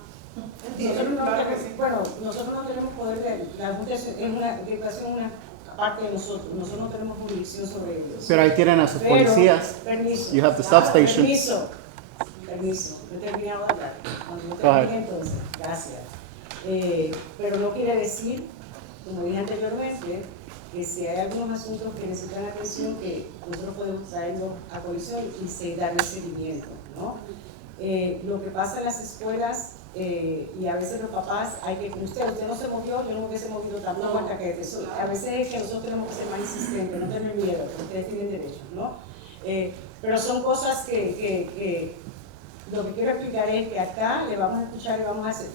Nosotros no tenemos poder de la Junta es una educación, una parte de nosotros no tenemos jurisdicción sobre ellos. Pero ahí tienen a sus policías. Permiso. You have the substation. Permiso. No he terminado de hablar. Cuando yo Go ahead. termine entonces, gracias. Pero no quiere decir, como dije anteriormente, que si hay algunos asuntos que necesitan atención, que nosotros podemos traerlos a colisión y darle seguimiento, ¿no? Lo que pasa en las escuelas, y a veces los papás, usted no se movió, yo no me hubiese movido tampoco hasta que eso, a veces es que nosotros tenemos que ser más insistentes, no tener miedo, porque ustedes tienen derechos, ¿no? Pero son cosas que lo que quiero explicar es que acá le vamos a escuchar y vamos a hacer.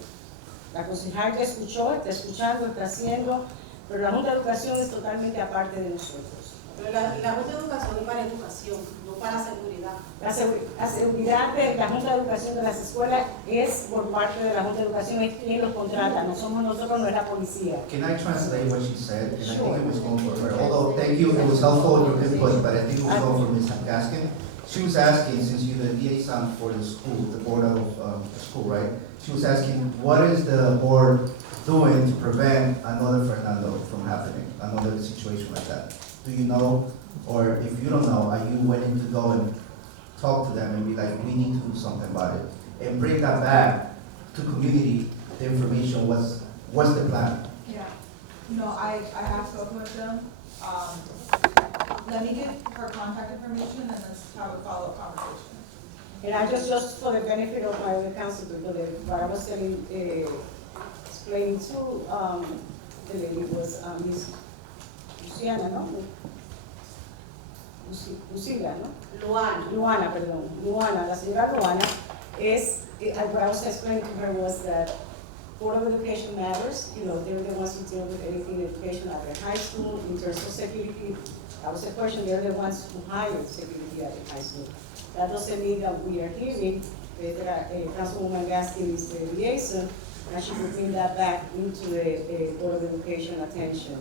La concejal ya escuchó, está escuchando, está haciendo, pero la Junta de Educación es totalmente aparte de nosotros. Pero la Junta de Educación es para educación, no para seguridad. La seguridad de la Junta de Educación de las escuelas es por parte de la Junta de Educación, es quien los contrata, no somos nosotros, no es la policía. Can I translate what she said? And I think it was going for her. Although, thank you, it was helpful in your input, but I think it was going for Ms. Gaskin. She was asking, since you're the liaison for the school, the board of the school, right? She was asking, what is the board doing to prevent another Fernando from happening, another situation like that? Do you know, or if you don't know, are you willing to go and talk to them and be like, we need to do something about it? And bring that back to community, the information, what's the plan? Yeah, I have spoken with them. Let me get her contact information and let's have a follow-up conversation. And I just for the benefit of my other council people, what I was telling, explaining to, the lady was, Miss Luciana, no? Lucila, ¿no? Luana, perdón. Luana, la señora Luana, what I was explaining to her was that Board of Education matters, you know, they're the ones who deal with anything in education at the high school, in terms of security. That was a question, they're the ones who hired security at the high school. That doesn't mean that we are hearing that Councilwoman Gaskin is the liaison, and she will bring that back into the Board of Education attention.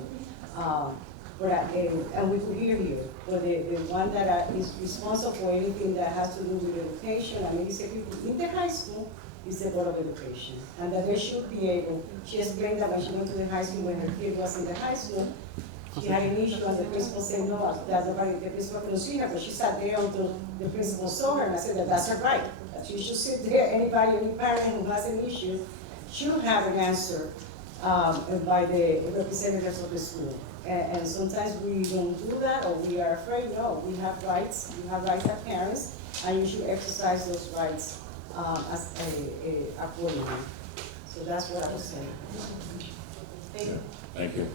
And we could hear here, but the one that is responsible for anything that has to do with education and maybe security in the high school is the Board of Education. And that they should be able, she explained that when she went to the high school, when her kid was in the high school, she had an issue and the principal said no, that nobody, the principal couldn't see her, but she sat there until the principal saw her, and I said that that's her right. That she should sit there, any parent who has an issue should have an answer by the representatives of the school. And sometimes we don't do that, or we are afraid. No, we have rights. You have rights as parents, and you should exercise those rights accordingly. So that's what I was saying. Thank you. Thank you.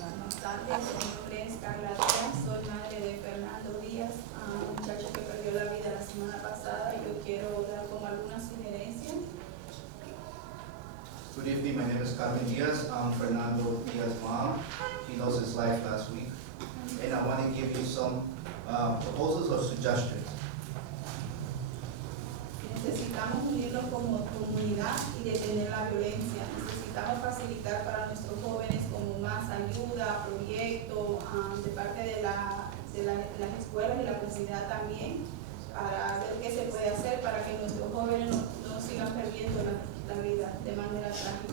Buenas tardes, mi nombre es Carla Díaz, soy madre de Fernando Díaz, un muchacho que perdió la vida la semana pasada, y yo quiero dar como algunas sugerencias. Good evening, my name is Carmen Diaz. I'm Fernando Diaz's mom. He lost his life last week. And I want to give you some proposals or suggestions. Necesitamos unirnos como comunidad y detener la violencia. Necesitamos facilitar para nuestros jóvenes como más ayuda, proyectos de parte de las escuelas y la comunidad también, para ver qué se puede hacer para que nuestros jóvenes no sigan perdiendo la vida de manera trágica.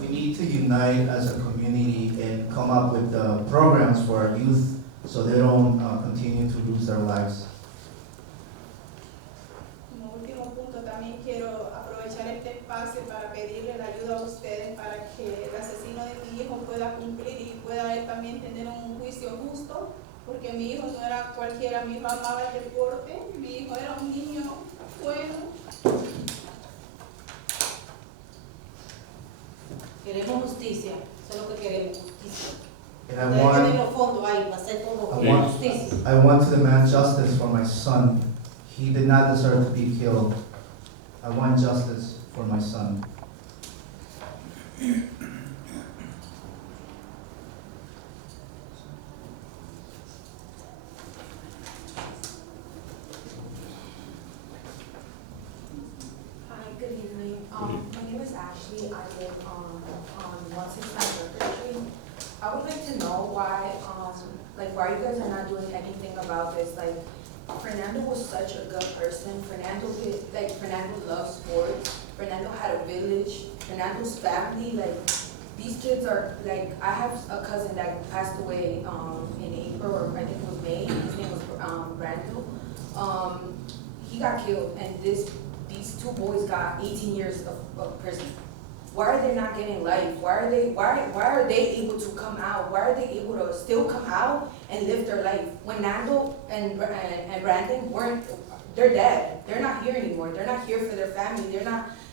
We need to unite as a community and come up with programs for our youth so they don't continue to lose their lives. Como último punto, también quiero aprovechar este espacio para pedirle la ayuda a ustedes para que el asesino de mi hijo pueda cumplir y pueda él también tener un juicio justo, porque mi hijo no era cualquiera, mi hijo amaba el deporte, mi hijo era un niño bueno. Queremos justicia, eso es lo que queremos, justicia. And Ustedes tienen los fondos ahí para hacer todo con justicia. I want to demand justice for my son. He did not deserve to be killed. I want justice for my son. Hi, good evening. My name is Ashley. I live on 169 Berkeley Street. I would like to know why you guys are not doing anything about this. Like, Fernando was such a good person. Fernando loves sports. Fernando had a village. Fernando's family, these kids are, I have a cousin that passed away in April, or I think it was May. His name was Brando. He got killed, and these two boys got 18 years of prison. Why are they not getting life? Why are they able to come out? Why are they able to still come out and live their life? When Nando and Brandon they're dead. They're not here anymore. They're not here for their family.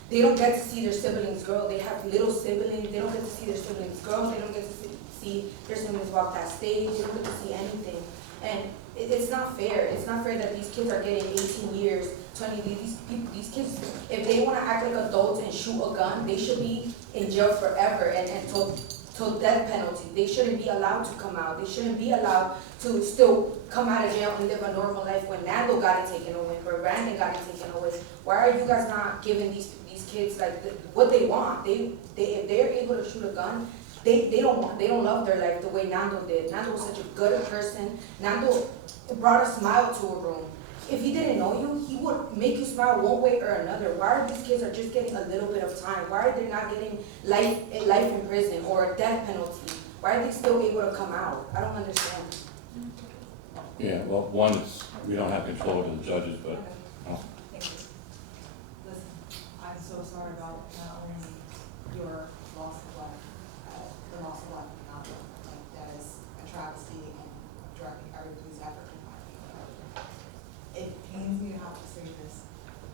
They don't get to see their siblings grow. They have little siblings. They don't get to see their siblings grow. They don't get to see their siblings walk that stage. They don't get to see anything. And it's not fair. It's not fair that these kids are getting 18 years, 20, these kids, if they want to act like adults and shoot a gun, they should be in jail forever and till death penalty. They shouldn't be allowed to come out. They shouldn't be allowed to still come out of jail and live a normal life when Nando got it taken away, or Brandon got it taken away. Why are you guys not giving these kids what they want? If they're able to shoot a gun, they don't love their life the way Nando did. Nando was such a good person. Nando brought a smile to a room. If he didn't know you, he would make you smile one way or another. Why are these kids are just getting a little bit of time? Why are they not getting life in prison or a death penalty? Why are they still able to come out? I don't understand. Yeah, well, one is, we don't have control over the judges, but Oh, Thank you. Listen, I'm so sorry about not only your loss of life, the loss of life of another. Like, that is a travesty and directly everybody's effort in my opinion. It pains me to have to say this,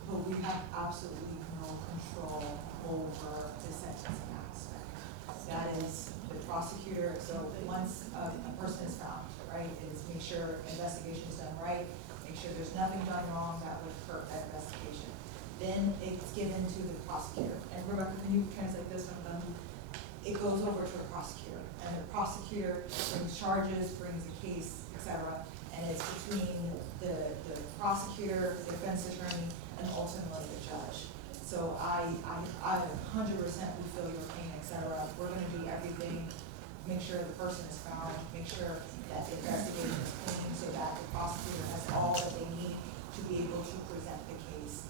but we have absolutely no control over the sentencing aspect. That is the prosecutor, so once a person is found, right, is make sure investigation is done right, make sure there's nothing done wrong that would hurt that investigation. Then it's given to the prosecutor. And Rebecca, can you translate this from them? It goes over to the prosecutor, and the prosecutor brings charges, brings a case, etc. And it's between the prosecutor, the defense attorney, and ultimately the judge. So I 100% we feel your pain, etc. We're gonna do everything, make sure the person is found, make sure that the investigation is clean, so that the prosecutor has all that they need to be able to present the case.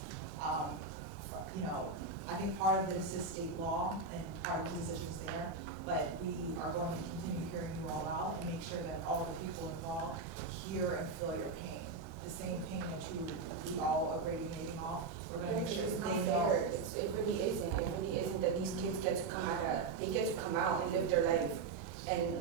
You know, I think part of this is state law and part of the decisions there, but we are going to continue hearing you all out and make sure that all the people involved hear and feel your pain. The same pain that we all are radiating off. We're gonna make sure It's that not they know. fair. It really isn't. It really isn't that these kids get to come out. They get to come out and live their life. And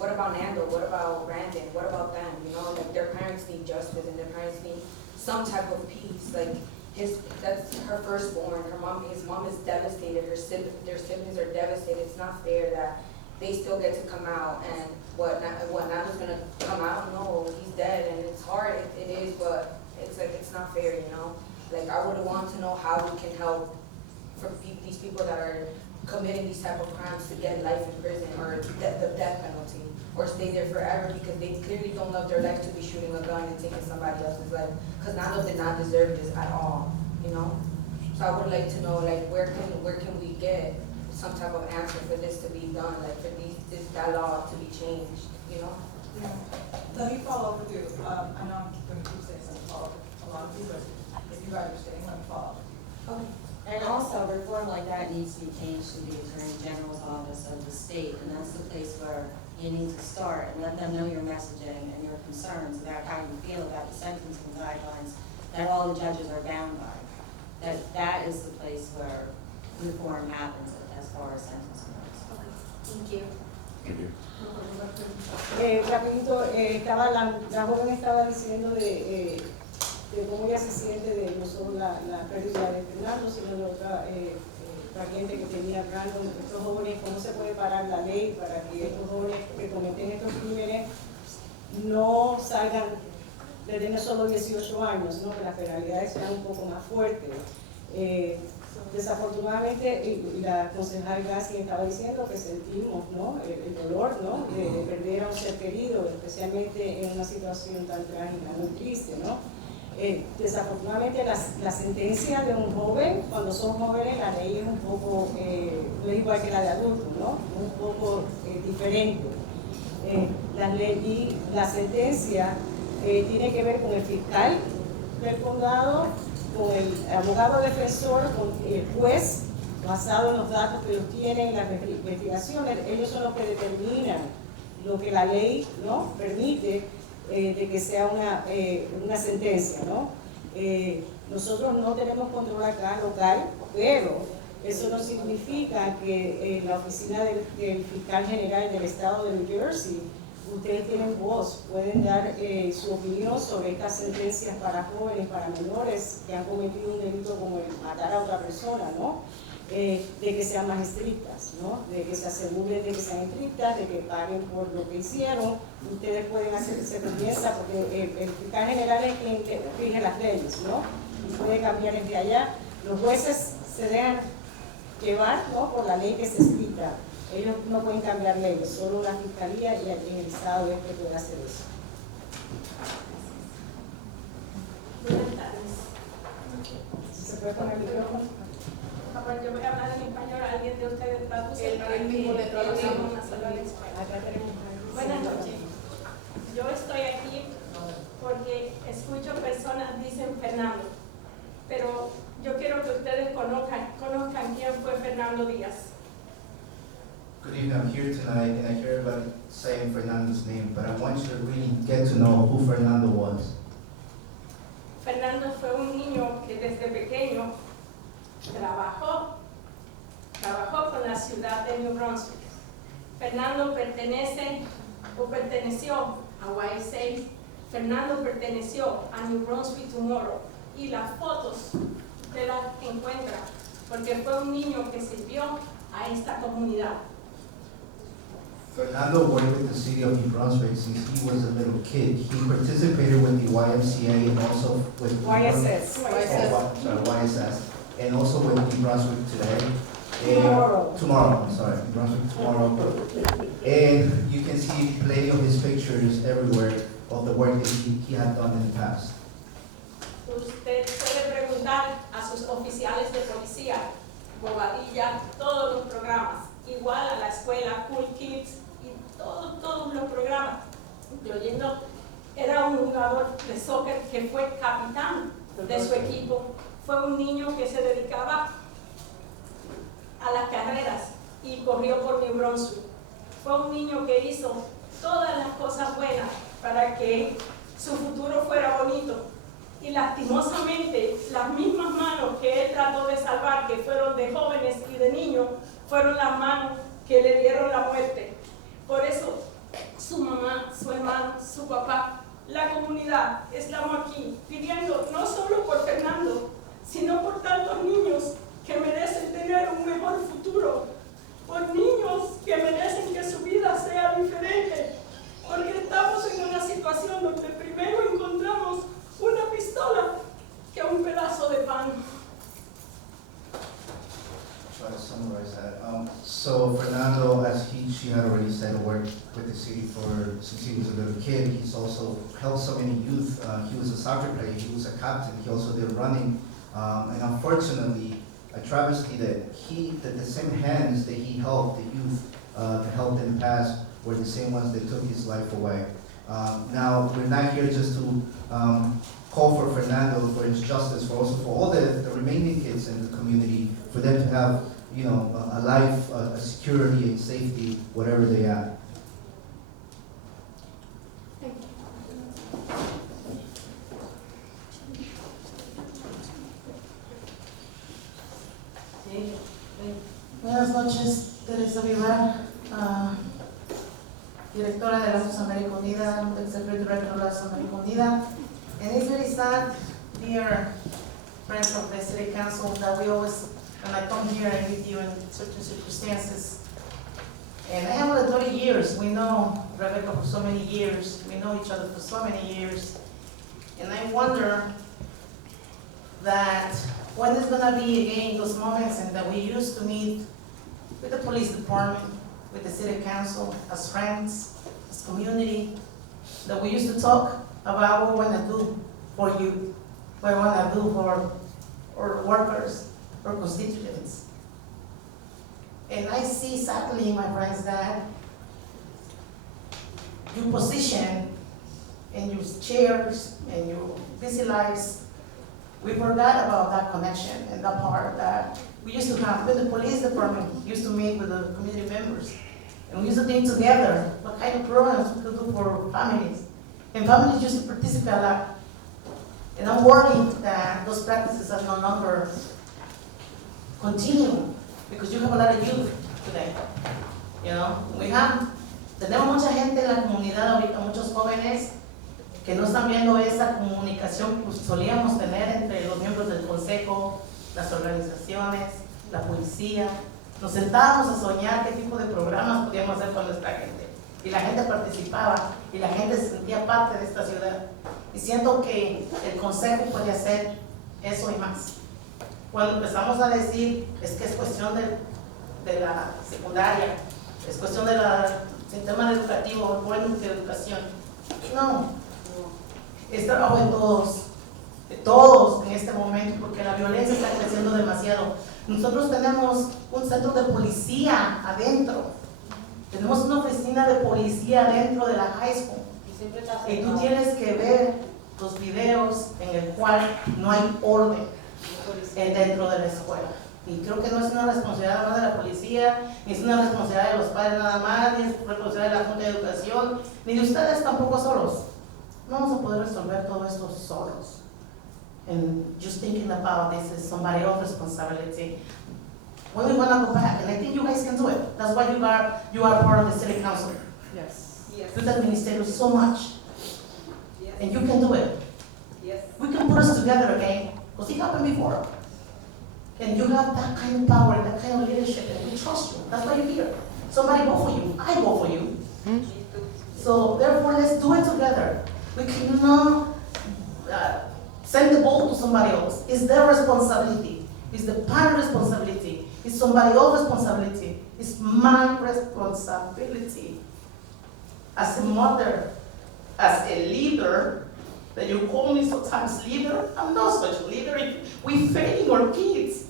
what about Nando? What about Brandon? What about them? You know, like their parents need justice and their parents need some type of peace. Like that's her firstborn. His mom is devastated. Their siblings are devastated. It's not fair that they still get to come out and what Nando's gonna come out? No, he's dead, and it's hard. It is, but it's like it's not fair, you know. Like I would want to know how we can help for these people that are committing these type of crimes to get life in prison or the death penalty or stay there forever because they clearly don't love their life to be shooting a gun and taking somebody else's life. Because Nando did not deserve this at all, you know. So I would like to know like where can we get some type of answer for this to be done, like for that law to be changed, you know. Yeah. Let me follow up with you. I know I'm going to keep saying let me follow up with a lot of you, but if you guys are staying, let me follow up. Okay. And also, reform like that needs to be changed to the Attorney General's office of the state, and that's the place where you need to start and let them know your messaging and your concerns about how you feel about the sentencing guidelines that all the judges are bound by. That is the place where reform happens as far as sentencing goes. Thank you. thank you. Rapidito, la joven estaba diciendo de cómo ella se siente de no solo la pérdida de Fernando, sino de otra pariente que tenía Brandon, estos jóvenes, cómo se puede parar la ley para que estos jóvenes que cometen estos crímenes no salgan de tener solo 18 años, ¿no? Que las penalidades sean un poco más fuertes. Desafortunadamente, la concejal Gassi estaba diciendo que sentimos, ¿no? el dolor, ¿no? de perder a un ser querido, especialmente en una situación tan trágica, muy triste, ¿no? Desafortunadamente la sentencia de un joven, cuando son jóvenes la ley es un poco, no es igual que la de adultos, ¿no? Un poco diferente. Y la sentencia tiene que ver con el fiscal del condado, con el abogado defensor, con el juez, basado en los datos que ellos tienen, las investigaciones. Ellos son los que determinan lo que la ley, ¿no? permite de que sea una sentencia, ¿no? Nosotros no tenemos control acá local, pero eso no significa que la oficina del fiscal general del estado de New Jersey, ustedes tienen voz, pueden dar su opinión sobre estas sentencias para jóvenes, para menores que han cometido un delito como el matar a otra persona, ¿no? De que sean más estrictas, ¿no? De que se aseguren de que sean estrictas, de que paguen por lo que hicieron. Ustedes pueden hacerse piensa porque el fiscal general es quien rige las leyes, ¿no? Y puede cambiar desde allá. Los jueces se dejan llevar, ¿no? Por la ley que se escrita. Ellos no pueden cambiar leyes, solo la fiscalía y el estado es que puede hacer eso. Buenas tardes. ¿Se puede poner el micrófono? Bueno, yo voy a hablar en español, alguien de ustedes traduce para que tengamos una sola escuela. Acá tenemos. Buenas noches. Yo estoy aquí porque escucho personas dicen Fernando, pero yo quiero que ustedes conozcan quién fue Fernando Díaz. Good evening, I'm here tonight and I hear everybody saying Fernando's name, but I want you to really get to know who Fernando was. Fernando fue un niño que desde pequeño trabajó con la ciudad de New Brunswick. Fernando perteneció a YSA. Fernando perteneció a New Brunswick Tomorrow y las fotos usted las encuentra porque fue un niño que sirvió a esta comunidad. Fernando worked with the city of New Brunswick since he was a little kid. He participated with the YMCA and also with YSS. YSS, and also with New Brunswick today. Tomorrow, I'm sorry, New Brunswick tomorrow. And you can see plenty of his pictures everywhere of the work that he had done in the past. Usted puede preguntar a sus oficiales de policía, Bobadilla, todos los programas, igual a la escuela, Cool Kids y todos los programas, incluyendo, era un jugador de soccer que fue capitán de su equipo, fue un niño que se dedicaba a las carreras y corrió por New Brunswick. Fue un niño que hizo todas las cosas buenas para que su futuro fuera bonito. Y lastimosamente, las mismas manos que él trató de salvar, que fueron de jóvenes y de niños, fueron las manos que le dieron la muerte. Por eso, su mamá, su hermano, su papá, la comunidad, estamos aquí pidiendo no solo por Fernando, sino por tantos niños que merecen tener un mejor futuro, por niños que merecen que su vida sea diferente, porque estamos en una situación donde primero encontramos una pistola que un pedazo de pan. Try to summarize that. So Fernando, as she had already said, worked with the city since he was a little kid. He's also helped so many youth. He was a soccer player, he was a captain, he also did running. And unfortunately, a travesty that the same hands that he helped the youth to help in the past were the same ones that took his life away. Now, we're not here just to call for Fernando, for his justice, for also for all the remaining kids in the community, for them to have, a life, a security and safety, whatever they are. Buenas noches, Teresa Vivar, directora de la América Unida, Executive Director of la América Unida. And it's very sad, dear friends of the City Council, that we always, when I come here, I meet you in certain circumstances. And I have over 30 years. We know Rebecca for so many years. We know each other for so many years. And I wonder that when is going to be again those moments and that we used to meet with the police department, with the city council, as friends, as community, that we used to talk about what we want to do for you, what we want to do for our workers, our constituents. And I see sadly, my friends, that your position and your chairs and your busy lives, we forgot about that connection and that part that we used to have with the police department, used to meet with the community members. And we used to think together what kind of programs we could do for families. And families used to participate a lot. And I'm worried that those practices are no longer continue because you have a lot of youth today. Tenemos mucha gente en la comunidad ahorita, muchos jóvenes que no están viendo esa comunicación que solíamos tener entre los miembros del consejo, las organizaciones, la policía. Nos sentábamos a soñar qué tipo de programas podíamos hacer con nuestra gente. Y la gente participaba y la gente se sentía parte de esta ciudad. Y siento que el consejo puede hacer eso y más. Cuando empezamos a decir, es que es cuestión de la secundaria, es cuestión del sistema educativo, bueno, de educación. No. Es trabajo de todos en este momento, porque la violencia está creciendo demasiado. Nosotros tenemos un centro de policía adentro, tenemos una oficina de policía dentro de la high school, y tú tienes que ver los videos en el cual no hay orden dentro de la escuela. Y creo que no es una responsabilidad nada más de la policía, ni es una responsabilidad de los padres nada más, ni es responsabilidad de la Junta de Educación, ni de ustedes tampoco solos. No vamos a poder resolver todo esto solos. and just thinking about this is somebody else's responsibility. When we wanna go back, and I think you guys can do it. That's why you are part of the city council. Yes. Youth administrators so much, Yes. and you can do it. Yes. We can put us together again, because it happened before. And you have that kind of power, that kind of leadership, and we trust you. That's why you're here. Somebody vote for you. I vote for you. So therefore, let's do it together. We cannot send the ball to somebody else. It's their responsibility. It's the parent responsibility. It's somebody else's responsibility. It's my responsibility. As a mother, as a leader, that you call me sometimes leader, I'm not such a leader. We're failing our kids.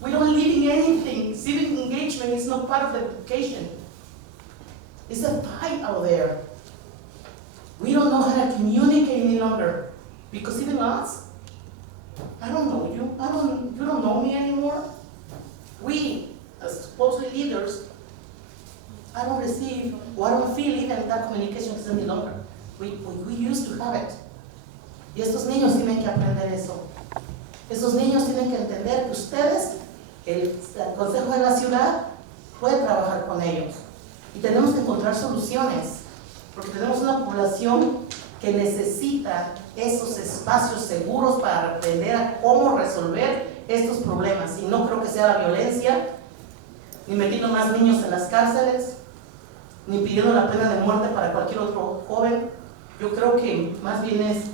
We don't lead in anything. Civic engagement is not part of the education. It's a fight out there. We don't know how to communicate any longer. Because even us, I don't know you. You don't know me anymore. We, as supposedly leaders, I don't receive, or I don't feel even that communication is any longer. We used to have it. Y estos niños tienen que aprender eso. Estos niños tienen que entender que ustedes, el Consejo de la Ciudad, puede trabajar con ellos. Y tenemos que encontrar soluciones, porque tenemos una población que necesita esos espacios seguros para aprender a cómo resolver estos problemas. Y no creo que sea la violencia, ni metiendo más niños en las cárceles, ni pidiendo la pena de muerte para cualquier otro joven. Yo creo que más bien es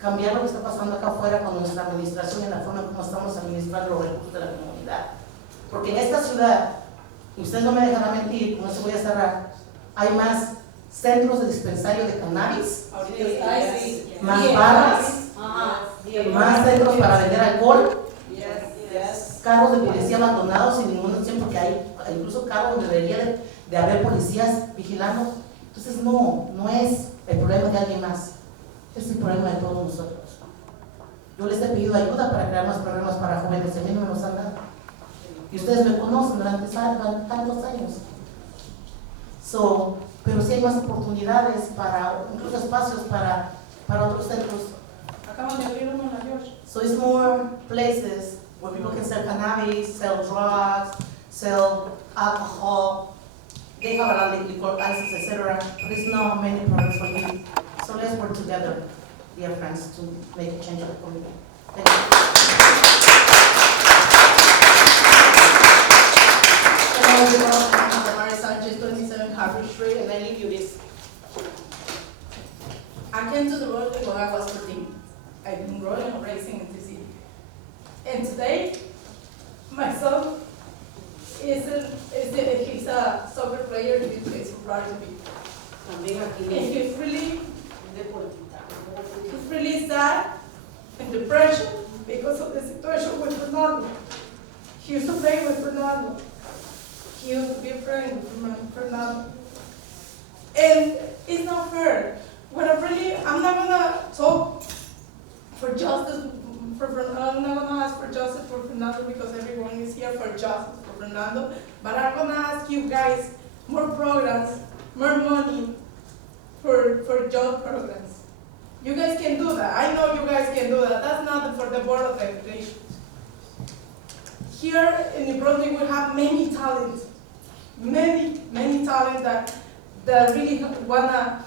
cambiar lo que está pasando acá afuera con nuestra administración y la forma como estamos administrando los recursos de la comunidad. Porque en esta ciudad, y usted no me dejará mentir, con eso voy a cerrar, hay más centros de dispensario de cannabis, más barras, más centros para vender alcohol, carros de policía abandonados sin ninguna opción, porque hay incluso carros donde debería de haber policías vigilando. Entonces no es el problema de alguien más, es el problema de todos nosotros. Yo les he pedido ayuda para crear más programas para jóvenes, y a mí no me los han dado. Y ustedes me conocen durante tantos años. Pero sí hay más oportunidades para, incluso espacios para otros centros. Acaban de abrir uno en la George. So it's more places where people can sell cannabis, sell drugs, sell alcohol. They have a lot of liquor license, etc. But there's not many programs for you. So let's work together, dear friends, to make a change of the community. Thank you. Hello everyone, I'm Mari Sanchez, 27 Harvard Street, and I leave you this. I came to the Brunswick when I was 14. I've been growing and raising in the city. And today, my son he's a soccer player in the place of Brunswick. And he's really sad and depression because of the situation with Fernando. He used to play with Fernando. He used to be a friend with Fernando. And it's not fair. I'm not gonna talk for justice for Fernando. I'm not gonna ask for justice for Fernando because everyone is here for justice for Fernando. But I'm gonna ask you guys more programs, more money for job programs. You guys can do that. I know you guys can do that. That's not for the Board of Education. Here in the Brunswick, we have many talents, many talents that really wanna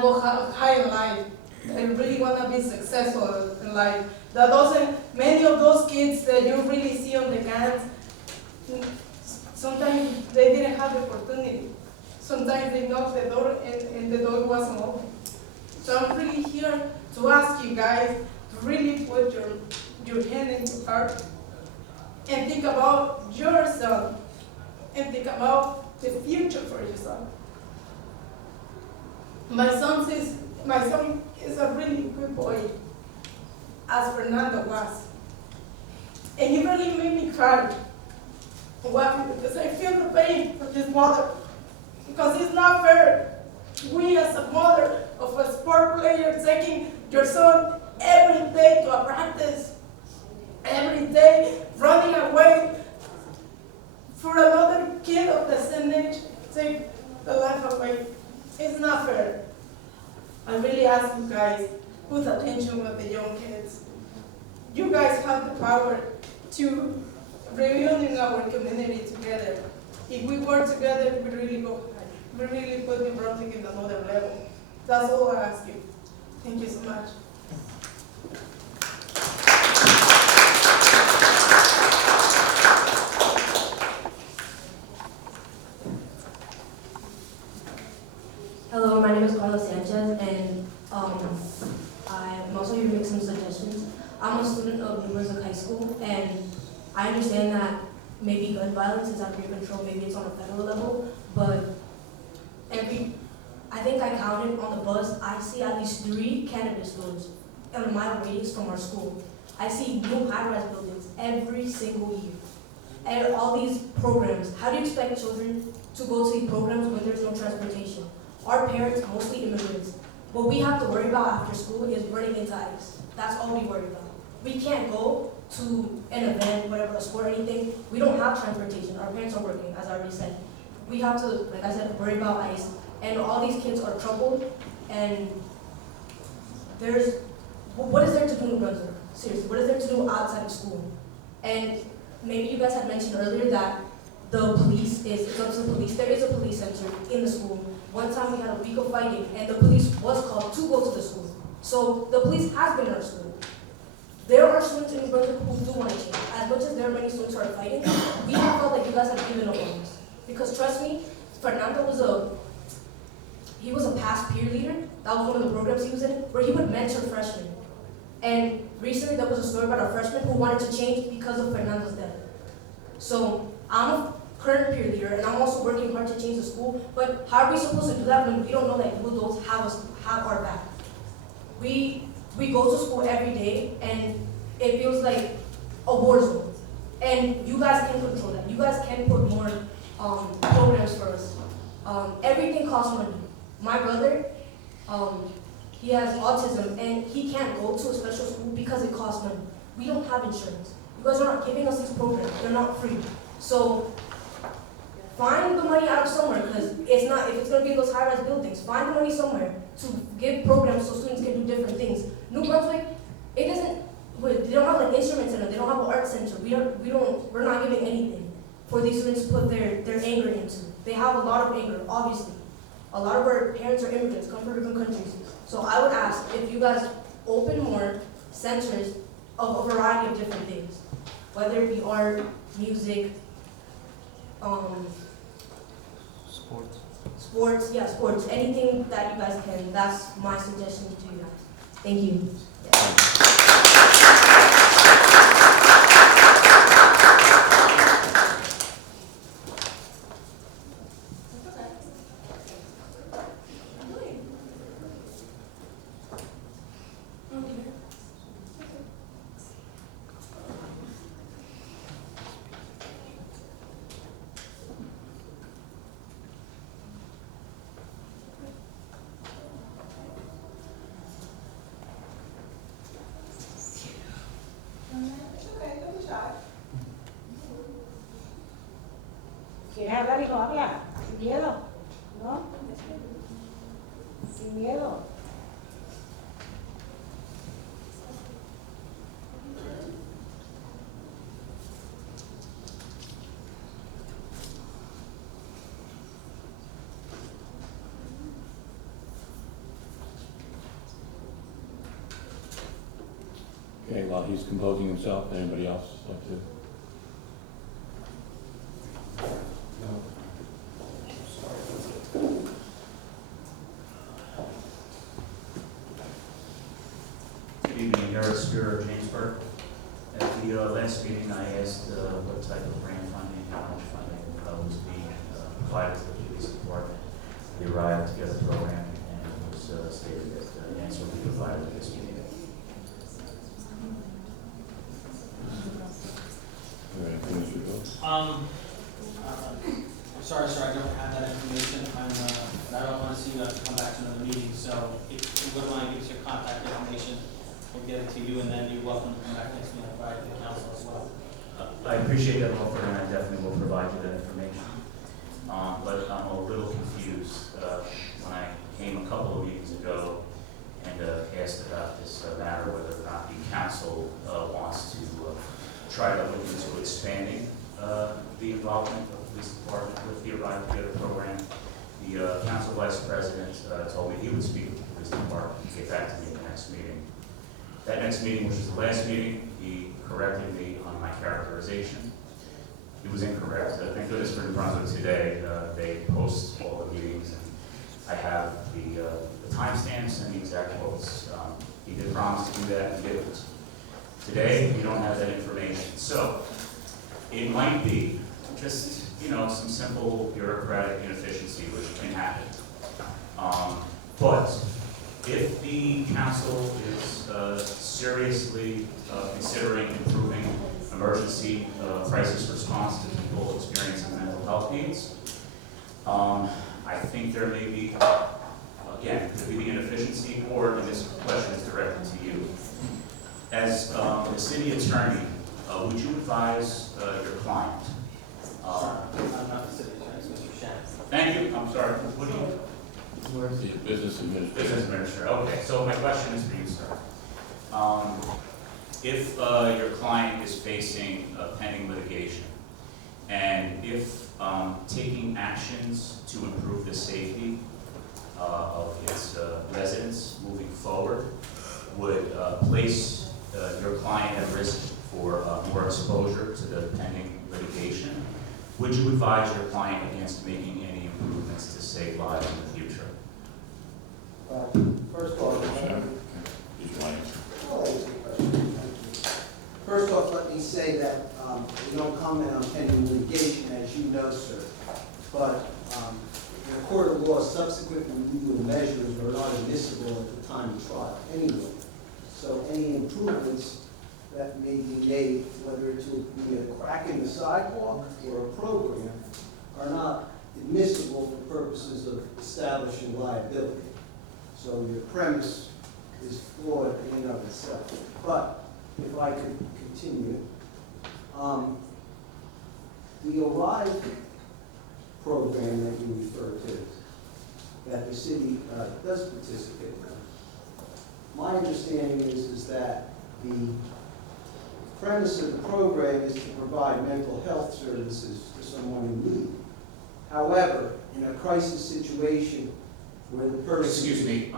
go high in life, and really wanna be successful in life. Many of those kids that you really see on the cans, sometimes they didn't have the opportunity. Sometimes they knocked the door and the door wasn't open. So I'm really here to ask you guys to really put your hand in your heart and think about your son and think about the future for your son. My son is a really good boy, as Fernando was. And he really made me cry. Why? Because I feel the pain for his mother. Because it's not fair. We as a mother of a sport player taking your son every day to a practice, every day running away for another kid of the same age, take the life away. It's not fair. I really ask you guys, put attention with the young kids. You guys have the power to rebuilding our community together. If we work together, we really go high. We really put New Brunswick in another level. That's all I ask you. Thank you so much. Hello, my name is Carla Sanchez, and I'm also here to make some suggestions. I'm a student of New Brunswick High School, and I understand that maybe gun violence is out of your control, maybe it's on a federal level, but I think I counted on the bus, I see at least 3 cannabis stores in a mile radius from our school. I see new high-rise buildings every single year. And all these programs, how do you expect children to go to these programs when there's no transportation? Our parents, mostly immigrants, what we have to worry about after school is running into ice. That's all we worry about. We can't go to an event, whatever, a sport or anything. We don't have transportation. Our parents are working, as I already said. We have to, like I said, worry about ice. And all these kids are troubled, and what is there to do in New Brunswick? Seriously, what is there to do outside of school? And maybe you guys had mentioned earlier that the police it's up to the police. There is a police center in the school. One time we had a week of fighting, and the police was called to go to the school. So the police has been in our school. There are students in New Brunswick who do want to change. As much as there are many students who are fighting, we have felt like you guys have given up on us. Because trust me, Fernando was a past peer leader. That was one of the programs he was in, where he would mentor freshmen. And recently there was a story about a freshman who wanted to change because of Fernando's death. So I'm a current peer leader, and I'm also working hard to change the school, but how are we supposed to do that when we don't know that you adults have our back? We go to school every day, and it feels like a war zone. And you guys can control that. You guys can put more programs for us. Everything costs money. My brother, he has autism, and he can't go to a special school because it costs money. We don't have insurance. You guys are not giving us these programs. They're not free. So find the money out of somewhere, because if it's going to be in those high-rise buildings, find the money somewhere to give programs so students can do different things. New Brunswick, they don't have an instrument center, they don't have an art center. We're not giving anything for these students to put their anger into. They have a lot of anger, obviously. A lot of our parents are immigrants, come from different countries. So I would ask if you guys open more centers of a variety of different things, whether it be art, music, sports, anything that you guys can. That's my suggestion to you guys. Thank you. ¿Quieres hablar, hijo? Habla. Sin miedo. ¿No? Sin miedo. Okay, while he's composing himself, anybody else like to? Good evening, Eric Spear of Jamesburg. At the last meeting, I asked what type of grant funding, how much funding was being provided to the police department. They arrived to get a program, and it was stated that the answer would be provided at this meeting. I'm sorry, sir, I don't have that information. I don't want to see you have to come back to another meeting, so if you wouldn't mind giving us your contact information, we'll get it to you, and then you're welcome to come back next meeting and provide it to the council as well. I appreciate that offer, and I definitely will provide you that information. But I'm a little confused. When I came a couple of meetings ago and asked about this matter, whether or not the council wants to try to look into expanding the involvement of the police department with the Arrive Together program. The council vice president told me he would speak with the police department and get back to me in the next meeting. That next meeting, which was the last meeting, he corrected me on my characterization. It was incorrect. Thank goodness for New Brunswick today. They post all the meetings, and I have the timestamps and the exact quotes. He did promise to do that, and didn't. Today, we don't have that information. So, it might be just, some simple bureaucratic inefficiency, which can happen. But if the council is seriously considering improving emergency crisis response to people experiencing mental health needs, I think there may be, again, could be the inefficiency, or, and this question is directed to you. As the city attorney, would you advise your client? I'm not the city attorney, it's Mr. Shannon. Thank you, I'm sorry, what do you? The business administrator. Business administrator, okay, so my question is for you, sir. If your client is facing pending litigation, and if taking actions to improve the safety of its residents moving forward would place your client at risk for more exposure to the pending litigation, would you advise your client against making any improvements to save lives in the future? First off, He's lying. First off, let me say that we don't comment on pending litigation, as you know, sir. But in a court of law, subsequent legal measures are not admissible at the time of trial anyway. So any improvements that may be made, whether it will be a crack in the sidewalk or a program, are not admissible for purposes of establishing liability. So your premise is flawed in and of itself. But if I could continue, the Arrive program that you refer to, that the city does participate in, my understanding is that the premise of the program is to provide mental health services for someone in need. However, in a crisis situation where the person... Excuse me,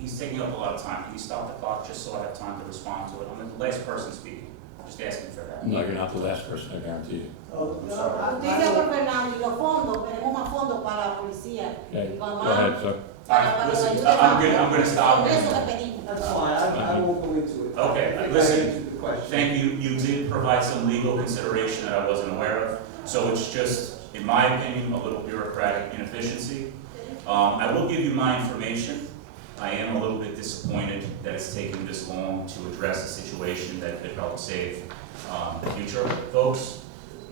he's taking up a lot of time. Can you stop the clock just so I have time to respond to it? I'm the last person speaking. Just asking for that. No, you're not the last person, I guarantee you. Oh, I'm sorry. Dice por Fernando, y los fondos, queremos más fondos para la policía. Okay, Para go ahead, sir. All right, listen, I'm gonna stop. Eso que pedimos. That's fine, I won't go into it. Okay, I think I listen. answered the question. Thank you. You did provide some legal consideration that I wasn't aware of. So it's just, in my opinion, a little bureaucratic inefficiency. I will give you my information. I am a little bit disappointed that it's taking this long to address a situation that could help save future folks.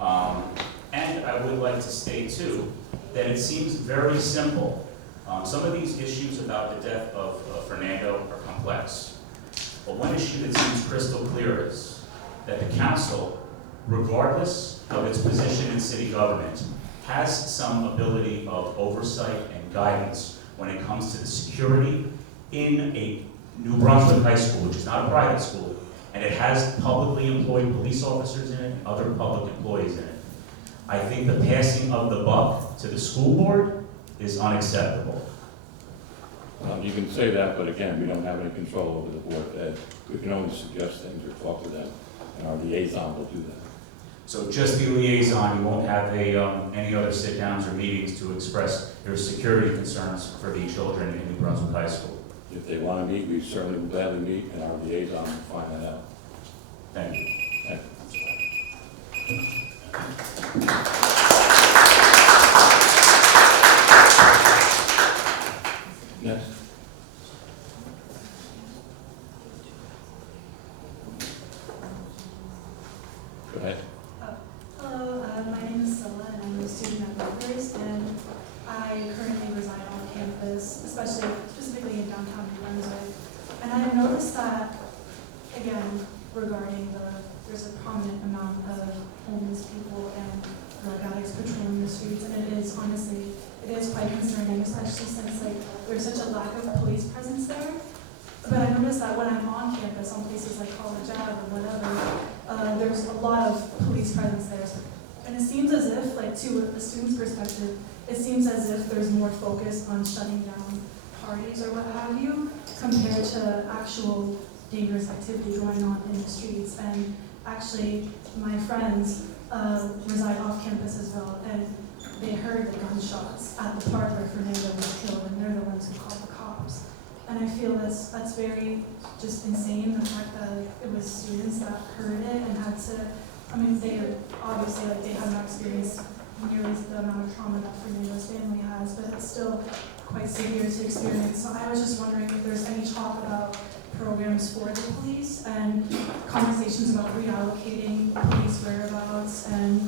And I would like to state too, that it seems very simple. Some of these issues about the death of Fernando are complex. But one issue that seems crystal clear is that the council, regardless of its position in city government, has some ability of oversight and guidance when it comes to the security in a New Brunswick high school, which is not a private school, and it has publicly employed police officers in it and other public employees in it. I think the passing of the buck to the school board is unacceptable. You can say that, but again, we don't have any control over the board. We can only suggest things or talk to them, and our liaison will do that. So just the liaison, you won't have any other sit-downs or meetings to express your security concerns for the children in New Brunswick High School? If they want to meet, we certainly will gladly meet, and our liaison will find that out. Thank you. Thank you. Next. Go ahead. Hello, my name is Scylla, and I'm a student at Rutgers, and I currently reside on campus, specifically in downtown New Brunswick. And I have noticed that, again, regarding there's a prominent amount of homeless people and drug addicts patrolling the streets, and it is honestly, it is quite concerning, especially since there's such a lack of police presence there. But I noticed that when I'm on campus, on places like College Ave or whatever, there's a lot of police presence there. And it seems as if, like, to a student's perspective, it seems as if there's more focus on shutting down parties or what have you, compared to actual dangerous activity going on in the streets. And actually, my friends reside off campus as well, and they heard the gunshots at the park where Fernando was killed, and they're the ones who called the cops. And I feel that's very just insane, the fact that it was students that heard it and had to, I mean, they obviously, like, they have not experienced nearly the amount of trauma that Fernando's family has, but it's still quite severe to experience. So I was just wondering if there's any talk about programs for the police and conversations about reallocating police whereabouts and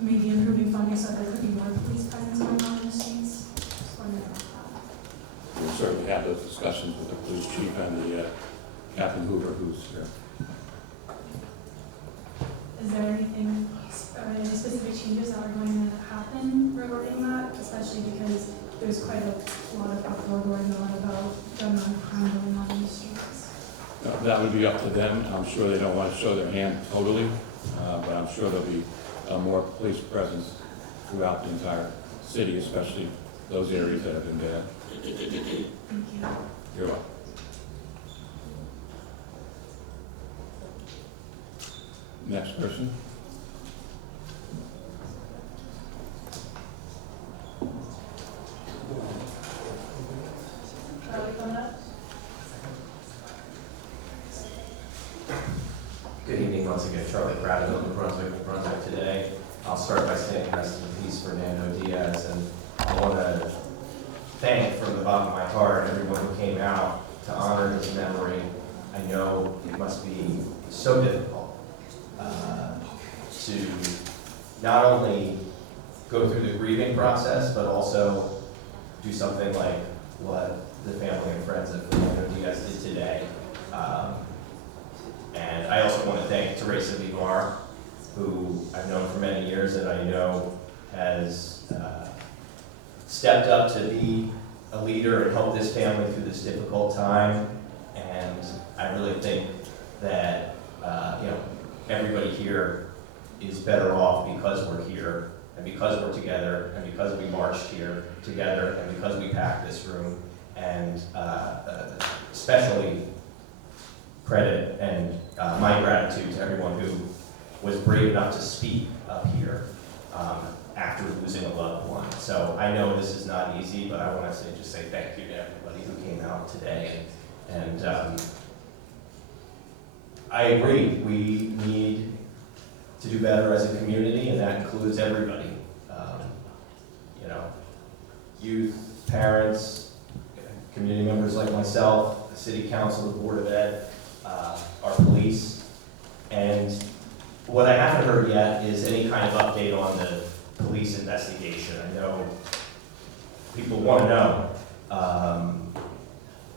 maybe improving funding so that there could be more police presence going on in the streets. Just wondering about that. We'll certainly have those discussions with the police chief and the Captain Hoover, who's here. Is there anything, any specific changes that are going to happen regarding that, especially because there's quite a lot of uproar going on about the amount of crime going on in the streets? That would be up to them. I'm sure they don't want to show their hand totally, but I'm sure there'll be more police presence throughout the entire city, especially those areas that have been bad. Thank you. You're welcome. Next person. Good evening once again, Charlie Prattle of Brunswick today. I'll start by saying rest in peace Fernando Diaz, and I want to thank from the bottom of my heart everyone who came out to honor his memory. I know it must be so difficult to not only go through the grieving process, but also do something like what the family and friends of Fernando Diaz did today. And I also want to thank Teresa Vivar, who I've known for many years and I know has stepped up to be a leader and help this family through this difficult time. And I really think that everybody here is better off because we're here and because we're together and because we marched here together and because we packed this room. And especially credit and my gratitude to everyone who was brave enough to speak up here after losing a loved one. So I know this is not easy, but I want to just say thank you to everybody who came out today. And I agree, we need to do better as a community, and that includes everybody. Youth, parents, community members like myself, the city council, the board of ed, our police. And what I haven't heard yet is any kind of update on the police investigation. I know people want to know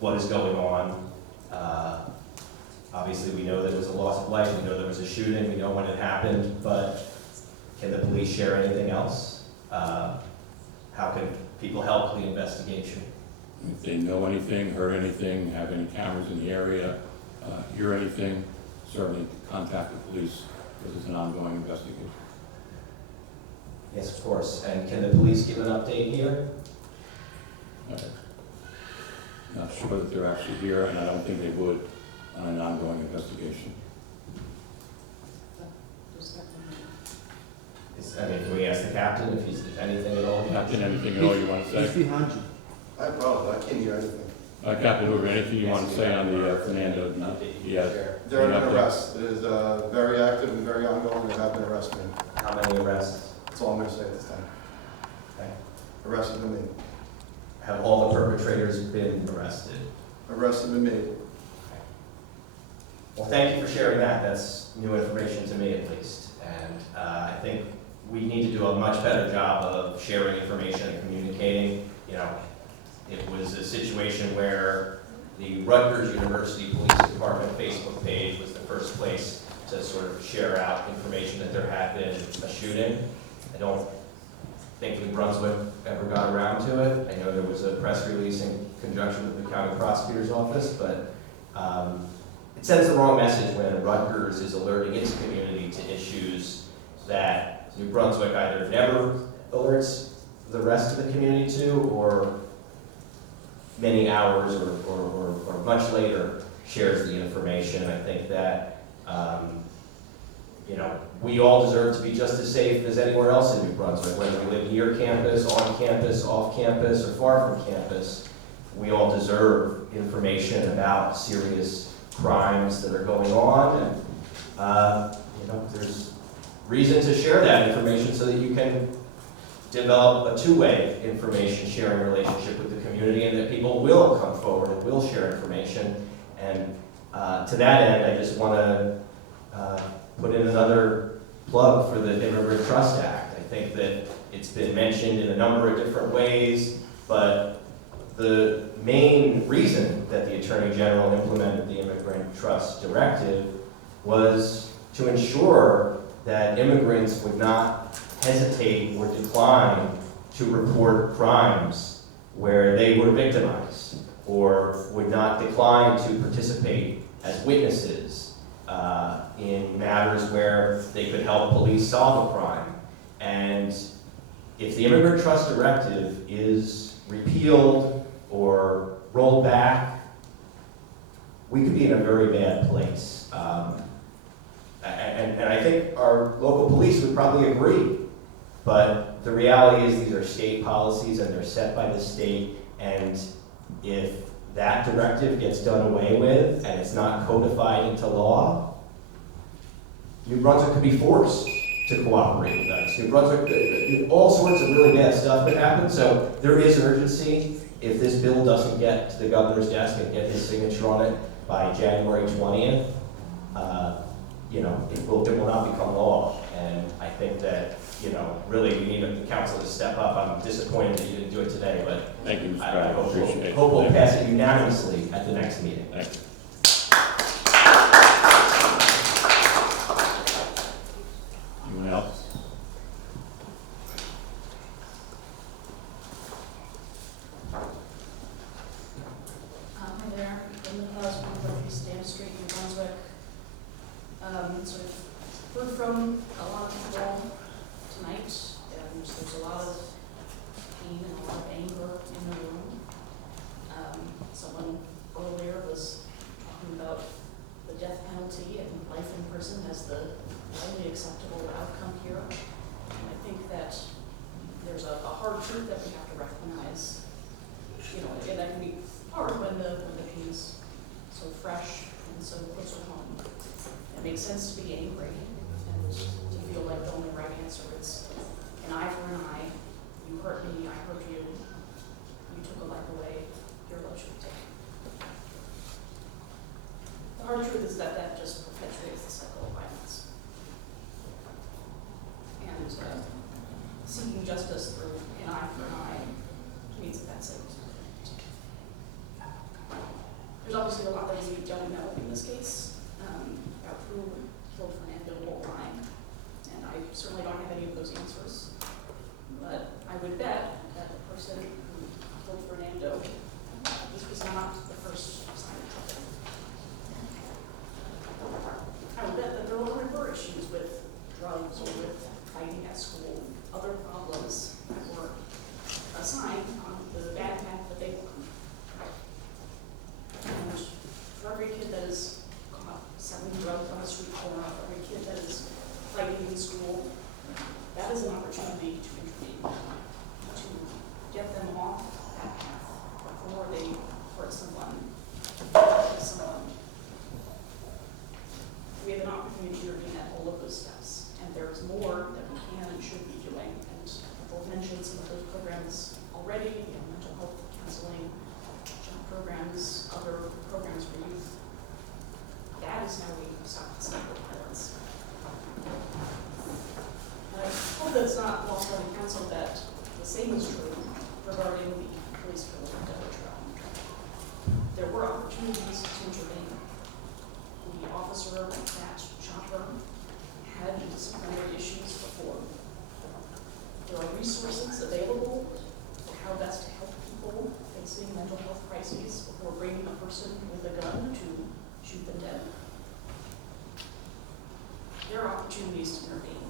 what is going on. Obviously, we know that there was a loss of life, we know there was a shooting, we know when it happened, but can the police share anything else? How can people help the investigation? If they know anything, heard anything, have any cameras in the area, hear anything, certainly contact the police because it's an ongoing investigation. Yes, of course. And can the police give an update here? Not sure that they're actually here, and I don't think they would on an ongoing investigation. Can we ask the captain if anything at all? Captain, anything at all you want to say? I apologize, I can't hear anything. Captain Hoover, anything you want to say on the Fernando Diaz? There have been arrests. It is very active and very ongoing. There have been arrests made. How many arrests? That's all I'm going to say at this time. Okay. Arrests have been made. Have all the perpetrators been arrested? Arrests have been made. Okay. Well, thank you for sharing that. That's new information to me at least. And I think we need to do a much better job of sharing information and communicating. It was a situation where the Rutgers University Police Department Facebook page was the first place to sort of share out information that there had been a shooting. I don't think New Brunswick ever got around to it. I know there was a press release in conjunction with the county prosecutor's office, but it sends the wrong message when Rutgers is alerting its community to issues that New Brunswick either never alerts the rest of the community to, or many hours or much later shares the information. I think that, we all deserve to be just as safe as anywhere else in New Brunswick, whether we live near campus, on campus, off campus, or far from campus. We all deserve information about serious crimes that are going on, and there's reason to share that information so that you can develop a two-way information sharing relationship with the community, and that people will come forward and will share information. And to that end, I just want to put in another plug for the Immigrant Trust Act. I think that it's been mentioned in a number of different ways, but the main reason that the Attorney General implemented the Immigrant Trust Directive was to ensure that immigrants would not hesitate or decline to report crimes where they were victimized, or would not decline to participate as witnesses in matters where they could help police solve a crime. And if the Immigrant Trust Directive is repealed or rolled back, we could be in a very bad place. And I think our local police would probably agree. But the reality is these are state policies and they're set by the state. And if that directive gets done away with and it's not codified into law, New Brunswick could be forced to cooperate with us. New Brunswick, all sorts of really bad stuff could happen. So there is urgency. If this bill doesn't get to the governor's desk and get his signature on it by January 20th, it will not become law. And I think that, really we need the council to step up. I'm disappointed that you didn't do it today, but Thank you, Mr. I Pratt. hope Appreciate it. we'll pass it unanimously at the next meeting. Thank you. Anyone else? Hi there, I'm the house from Stamp Street, New Brunswick. So I've heard from a lot of people tonight, and there's a lot of pain and a lot of anger in the room. Someone earlier was talking about the death penalty and life in prison as the only acceptable outcome here. And I think that there's a hard truth that we have to recognize. And that can be hard when the pain is so fresh and so close to home. It makes sense to be angry and to feel like the only right answer is an eye for an eye. You hurt me, I hurt you. You took a life away, your life should be taken. The hard truth is that that just perpetuates the cycle of violence. And seeking justice through an eye for an eye means that that's it. There's obviously a lot that we don't know in this case about who killed Fernando Bolline, and I certainly don't have any of those answers. But I would bet that the person who killed Fernando, this was not the first sign of trouble. I would bet that there were issues with drugs or with fighting at school, other problems that were a sign on the bad path that they were on. And for every kid that is caught selling drugs on the street corner, for every kid that is fighting in school, that is an opportunity to intervene, to get them off that path before they hurt someone. We have an opportunity to intervene at all of those steps, and there's more that we can and should be doing. And we've mentioned some of those programs already, mental health counseling, job programs, other programs for youth. That is how we stop the cycle of violence. And I hope that it's not lost on the council that the same is true regarding the police killer trial. There were opportunities to intervene. The officer that shot her had disciplinary issues before. There are resources available for how best to help people facing mental health crises before bringing a person with a gun to shoot them dead. There are opportunities to intervene,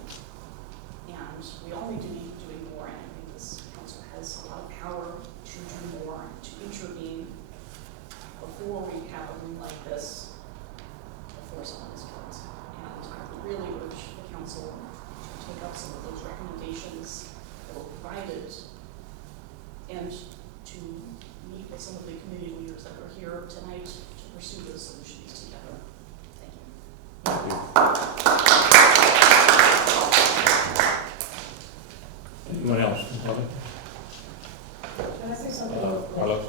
and we all need to be doing more, and I think this council has a lot of power to do more, to intervene before we have a room like this, before someone is killed. And I really urge the council to take up some of those recommendations that were provided and to meet with some of the community leaders that are here tonight to pursue those solutions together. Thank you. Anyone else? Can I say something? Carlos?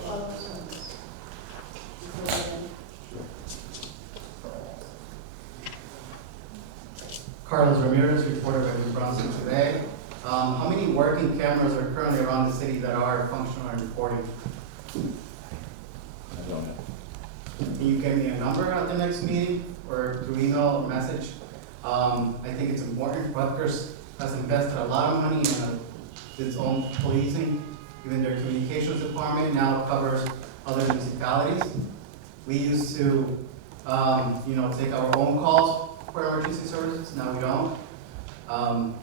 Carlos Ramirez, reporter with Brunswick today. How many working cameras are currently around the city that are functional and reporting? I don't know. Can you give me a number at the next meeting or through email or message? I think it's important. Rutgers has invested a lot of money in its own policing. Even their communications department now covers other municipalities. We used to, take our own calls for emergency services. Now we don't.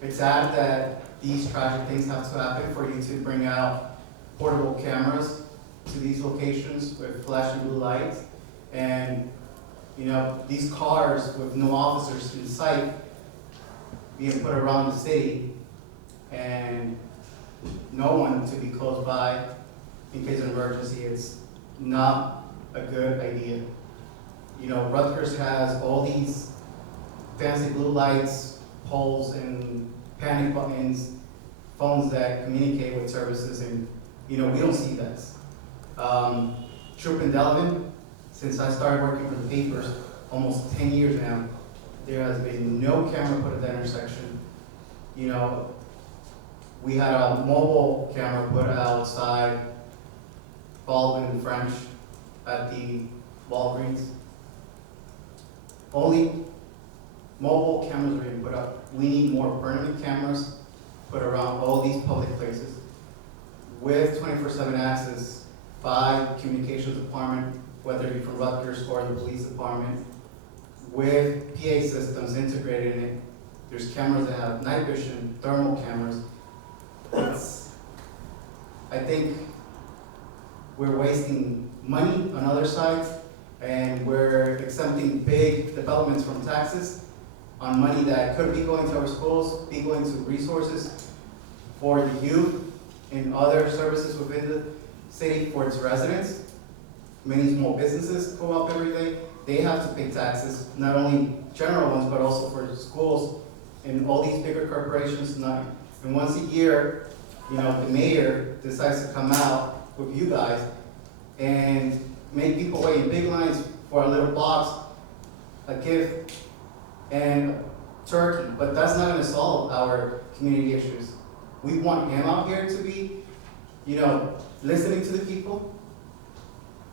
It's sad that these tragic things have to happen for you to bring out portable cameras to these locations with flashing blue lights. And, these cars with no officers in sight being put around the city and no one to be close by in case of emergency, it's not a good idea. Rutgers has all these fancy blue lights, poles, and panic buttons, phones that communicate with services, and we don't see that. Troop in Delvin, since I started working for the papers almost 10 years now, there has been no camera put at that intersection. We had a mobile camera put outside Baldwin French at the Walgreens. Only mobile cameras are being put up. We need more permanent cameras put around all these public places with 24/7 access by communications department, whether it be from Rutgers or the police department, with PA systems integrated in it. There's cameras that have night vision, thermal cameras. I think we're wasting money on other sides, and we're exempting big developments from taxes on money that could be going to our schools, be going to resources for the youth and other services within the city for its residents. Many small businesses go up every day. They have to pay taxes, not only general ones, but also for schools and all these bigger corporations. And once a year, the mayor decides to come out with you guys and make people wait in big lines for a little box, a gift, and turkey. But that's not going to solve our community issues. We want him out here to be, listening to the people.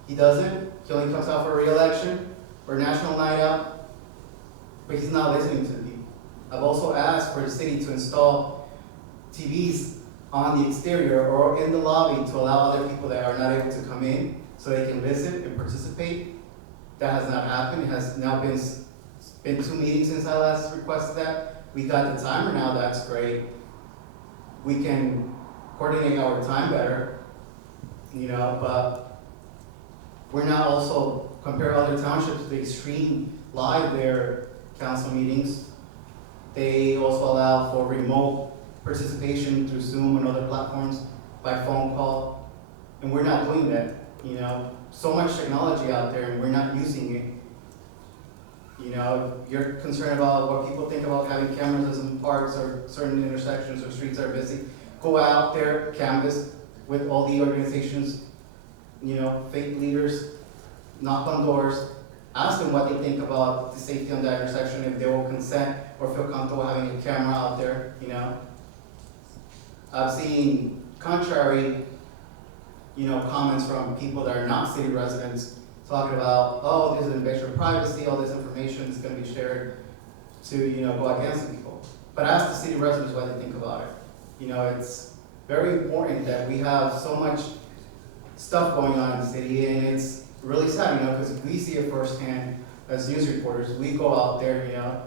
He doesn't. He only comes out for re-election or national night out, but he's not listening to the people. I've also asked for the city to install TVs on the exterior or in the lobby to allow other people that are not able to come in so they can listen and participate. That has not happened. It has now been 2 meetings since I last requested that. We got the timer now, that's great. We can coordinate our time better, but we're now also, compare other townships, they stream live their council meetings. They also allow for remote participation through Zoom and other platforms by phone call, and we're not doing that. So much technology out there and we're not using it. You're concerned about what people think about having cameras in parks or certain intersections or streets that are busy. Go out there, canvas with all the organizations, faith leaders, knock on doors, ask them what they think about the safety on that intersection, if they will consent or feel comfortable having a camera out there, I've seen contrary, comments from people that are not city residents talking about, oh, there's an invasion of privacy, all this information is going to be shared to, go against people. But ask the city residents what they think about it. It's very important that we have so much stuff going on in the city, and it's really sad, because we see it firsthand as news reporters. We go out there,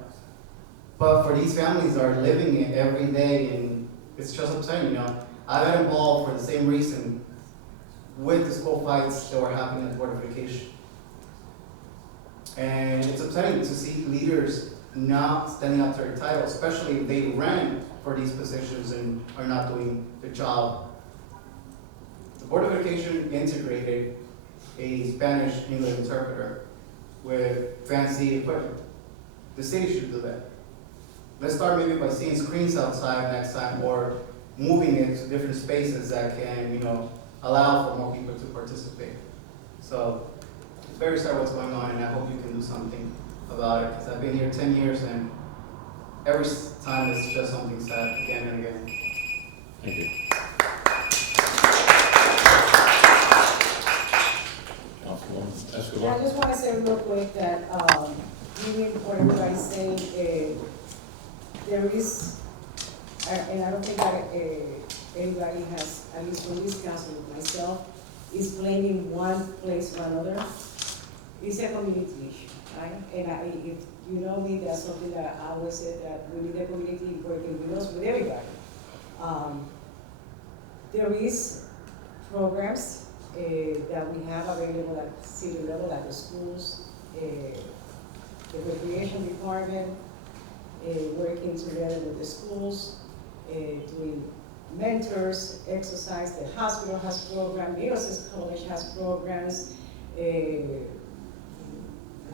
but for these families that are living it every day, and it's just upsetting, I got involved for the same reason with the school fights that were happening at Board of Education. And it's upsetting to see leaders not standing up to their title, especially if they ran for these positions and are not doing the job. The Board of Education integrated a Spanish-English interpreter with fancy equipment. The city should do that. Let's start maybe by seeing screens outside next time, or moving it to different spaces that can, allow for more people to participate. So it's very sad what's going on, and I hope you can do something about it, because I've been here 10 years, and every time it's just something sad again and again. Thank you. Councilwoman Escobar? I just want to say real quick that, even what everybody's saying, there is, and I don't think that anybody has, at least from this council, with myself, is blaming one place or another. It's a community issue, right? And if you know me, that's something that I always said, that we need the community working with us, with everybody. There is programs that we have available at city level, at the schools, the recreation department, working together with the schools, doing mentors, exercise. The hospital has programs, Middlesex College has programs.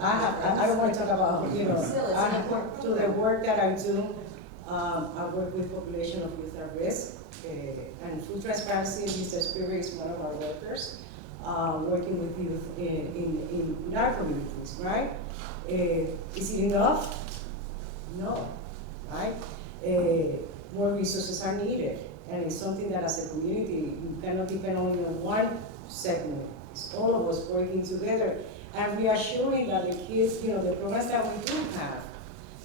I don't want to talk about, to the work that I do. I work with population of youth at risk, and Food Transparency, Mr. Spirit is one of our workers, working with youth in our communities, right? Is it enough? No, right? More resources are needed, and it's something that as a community, you cannot depend only on one segment. It's all of us working together, and reassuring that the kids, the programs that we do have,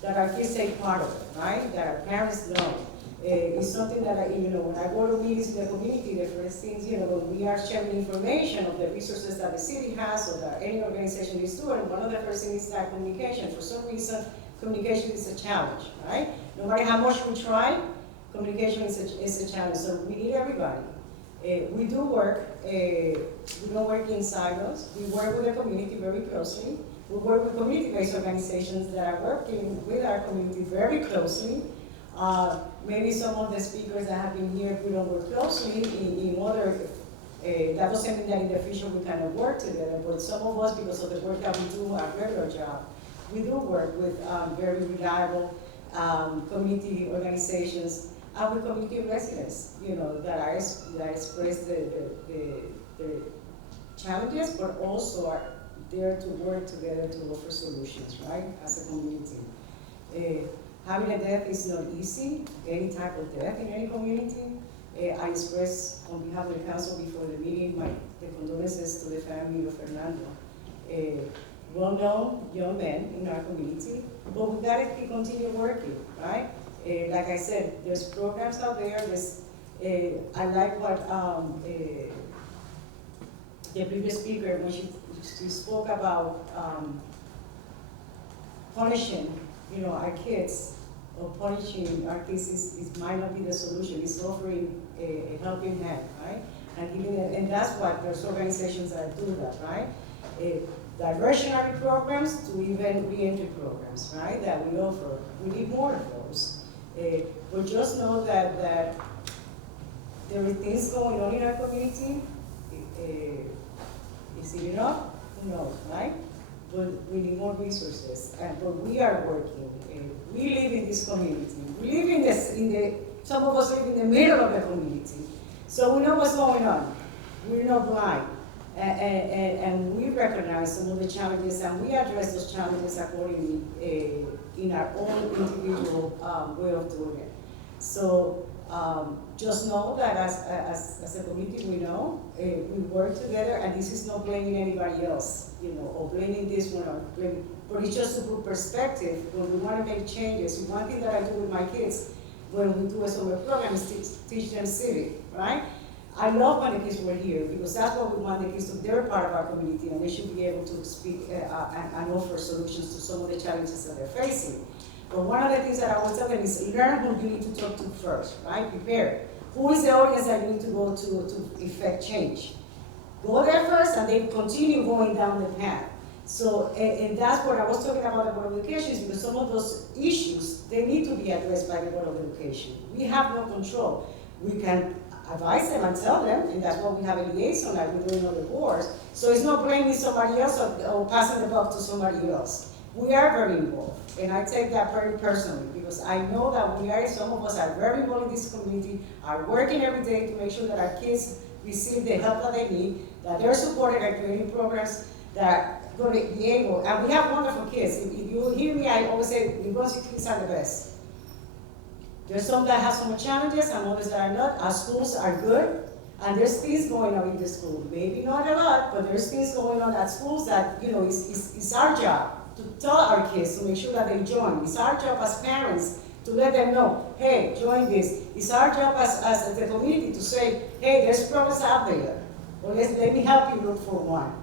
that our kids take part of it, right? That our parents know. It's something that, when I go to meetings in the community, the first things, when we are sharing information of the resources that the city has, or that any organization is doing, one of the first things is that communication. For some reason, communication is a challenge, right? No matter how much we try, communication is a challenge. So we need everybody. We do work. We don't work in silos. We work with the community very closely. We work with community-based organizations that are working with our community very closely. Maybe some of the speakers that have been here, we don't work closely in other, that doesn't mean that in the future we cannot work together, but some of us, because of the work that we do, our regular job, we do work with very reliable community organizations and with community residents, that express the challenges, but also are there to work together to offer solutions, right, as a community. Having a death is not easy, any type of death in any community. I express on behalf of the council before the meeting the condolences to the family of Fernando. Well-known young men in our community, but we gotta continue working, right? Like I said, there's programs out there. I like what the previous speaker, when she spoke about punishing, our kids, or punishing our kids might not be the solution. It's offering a helping hand, right? And giving them, and that's what there's organizations that do that, right? Diversionary programs to even re-entry programs, right? That we offer. We need more of those. But just know that there are things going on in our community. Is it enough? Who knows, right? But we need more resources. But we are working. We live in this community. We live in this, some of us live in the middle of the community. So we know what's going on. We're not blind. And we recognize some of the challenges, and we address those challenges accordingly in our own individual way of doing it. So just know that as a community, we know we work together, and this is not blaming anybody else, or blaming this one or blaming, but it's just to put perspective when we want to make changes. One thing that I do with my kids when we do a summer program is teach them civic, right? I love when the kids were here, because that's what we want the kids to, they're part of our community, and they should be able to speak and offer solutions to some of the challenges that they're facing. But one of the things that I will tell them is learn who you need to talk to first, right? Prepare. Who is the audience that you need to go to effect change? Go there first, and then continue going down the path. So, and that's what I was talking about the Board of Education, is because some of those issues, they need to be addressed by the Board of Education. We have no control. We can advise them and tell them, and that's why we have a liaison like we do in other boards. So it's not blaming somebody else or passing the buck to somebody else. We are very involved, and I take that very personally, because I know that some of us are very involved in this community, are working every day to make sure that our kids receive the help that they need, that they're supported by creating programs that are going to be able, and we have wonderful kids. If you hear me, I always say, the Brunswick kids are the best. There's some that have some challenges and others that are not. Our schools are good, and there's things going on in the school. Maybe not a lot, but there's things going on at schools that, you know, it's our job to tell our kids to make sure that they join. It's our job as parents to let them know, hey, join this. It's our job as the community to say, hey, there's programs out there, or let me help you look for one.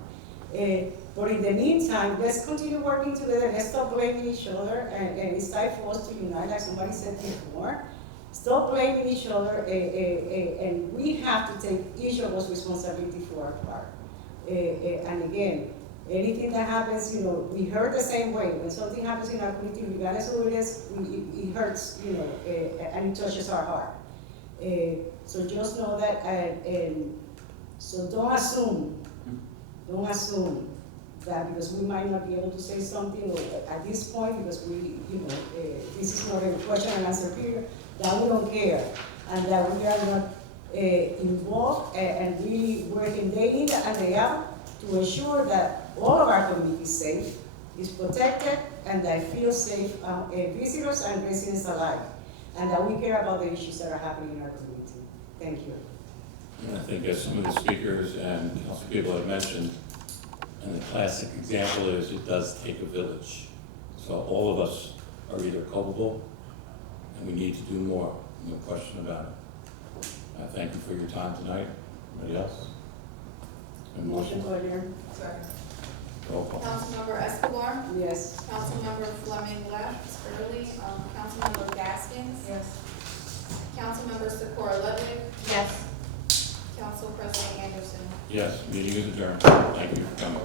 But in the meantime, let's continue working together. Let's stop blaming each other, and it's time for us to unite, like somebody said before. Stop blaming each other, and we have to take each of us responsibility for our part. And again, anything that happens, you know, we hurt the same way. When something happens in our community, regardless of who it is, it hurts, you know, and it touches our heart. So just know that, and so don't assume that because we might not be able to say something or at this point, because we, you know, this is not a question and answer period, that we don't care, and that we are not involved and really working day in and day out to ensure that all of our community is safe, is protected, and that feels safe, visitors and residents alike, and that we care about the issues that are happening in our community. Thank you. And I think as some of the speakers and council people have mentioned, and the classic example is it does take a village. So all of us are either culpable, and we need to do more, no question about it. I thank you for your time tonight. Anybody else? A motion? Second. Roll call. Councilmember Escobar. Yes. Councilmember Fleming left early. Councilmember Gaskins. Yes. Councilmember Socorro Ludwig. Yes. Council President Anderson. Yes, meeting is adjourned. Thank you for coming.